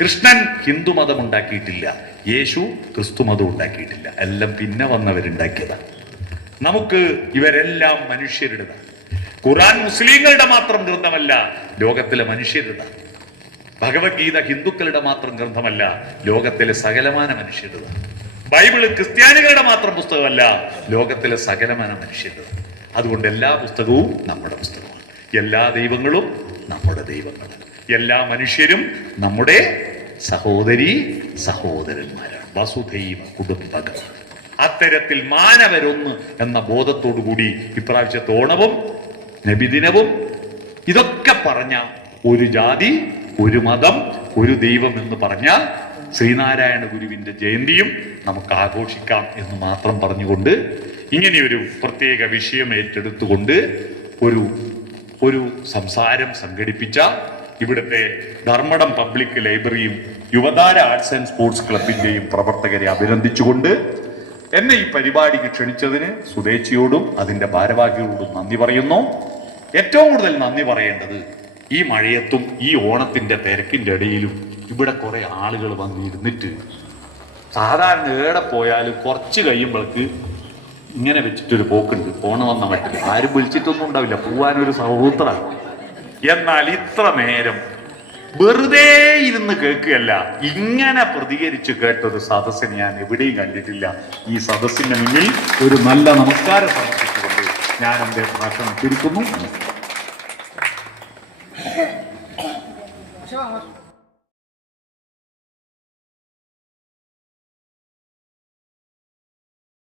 കൃഷ്ണൻ ഹിന്ദു മതം ഉണ്ടാക്കിയിട്ടില്ല, യേശു ക്രിസ്തു മതം ഉണ്ടാക്കിയിട്ടില്ല. എല്ലാം പിന്നെ വന്നവരുണ്ടാക്കിയതാണ്. നമുക്ക് ഇവരെല്ലാം മനുഷ്യരുടേതാണ്. ഖുർആൻ മുസ്ലിങ്ങളുടെ മാത്രം ഗ്രന്ഥമല്ല, ലോകത്തിലെ മനുഷ്യരുടേതാണ്. ഭഗവത്ഗീത ഹിന്ദുക്കളുടെ മാത്രം ഗ്രന്ഥമല്ല, ലോകത്തിലെ സകലമാന മനുഷ്യരുടേതാണ്. ബൈബിള് ക്രിസ്ത്യാനികളുടെ മാത്രം പുസ്തകമല്ല, ലോകത്തിലെ സകലമാന മനുഷ്യരുടേതാണ്. അതുകൊണ്ട് എല്ലാ പുസ്തകവും നമ്മുടെ പുസ്തകമാണ്. എല്ലാ ദൈവങ്ങളും നമ്മുടെ ദൈവങ്ങളാണ്. എല്ലാ മനുഷ്യരും നമ്മുടെ സഹോദരി സഹോദരന്മാരാണ്. വസുധൈവ കുടുംബകം. അത്തരത്തിൽ മാനവരൊന്ന് എന്ന ബോധത്തോടുകൂടി ഇപ്രാവശ്യത്തെ ഓണവും നബിദിനവും ഇതൊക്കെ പറഞ്ഞ ഒരു ജാതി, ഒരു മതം, ഒരു ദൈവം എന്ന് പറഞ്ഞ ശ്രീനാരായണ ഗുരുവിന്റെ ജയന്തിയും നമുക്ക് ആഘോഷിക്കാം എന്ന് മാത്രം പറഞ്ഞുകൊണ്ട് ഇങ്ങനെയൊരു പ്രത്യേക വിഷയം ഏറ്റെടുത്തുകൊണ്ട് ഒരു സംസാരം സംഘടിപ്പിച്ച ഇവിടുത്തെ ധർമ്മടം പബ്ലിക് ലൈബ്രറിയും യുവതാര ആർട്സ് ആൻഡ് സ്പോർട്സ് ക്ലബിന്റെയും പ്രവർത്തകരെ അഭിനന്ദിച്ചുകൊണ്ട് എന്നെ ഈ പരിപാടിക്ക് ക്ഷണിച്ചതിന് സുദേച്ചിയോടും അതിന്റെ ഭാരവാഹികളോടും നന്ദി പറയുന്നു. ഏറ്റവും കൂടുതൽ നന്ദി പറയേണ്ടത് ഈ മഴയത്തും ഈ ഓണത്തിന്റെ തിരക്കിന്റെ ഇടയിലും ഇവിടെ കുറെ ആളുകൾ വന്നിരുന്നിട്ട് സാധാരണ ഏടെ പോയാലും കുറച്ച് കഴിയുമ്പോഴേക്ക് ഇങ്ങനെ വെച്ചിട്ടൊരു പോക്കുണ്ട്. ഓണം വന്ന മട്ടിൽ ആരും വിളിച്ചിട്ടൊന്നും ഉണ്ടാവില്ല, പോവാനൊരു സഹോദരമാണ്. എന്നാൽ ഇത്ര നേരം വെറുതെ ഇരുന്ന് കേൾക്കുകയല്ല, ഇങ്ങനെ പ്രതികരിച്ച് കേട്ടൊരു സദസ്സിന് ഞാൻ എവിടെയും കണ്ടിട്ടില്ല. ഈ സദസ്സിന്റെ മുന്നിൽ ഒരു നല്ല നമസ്കാരം സമർപ്പിച്ചുകൊണ്ട് ഞാൻ എന്റെ ഭാഷണം ചുരുക്കുന്നു.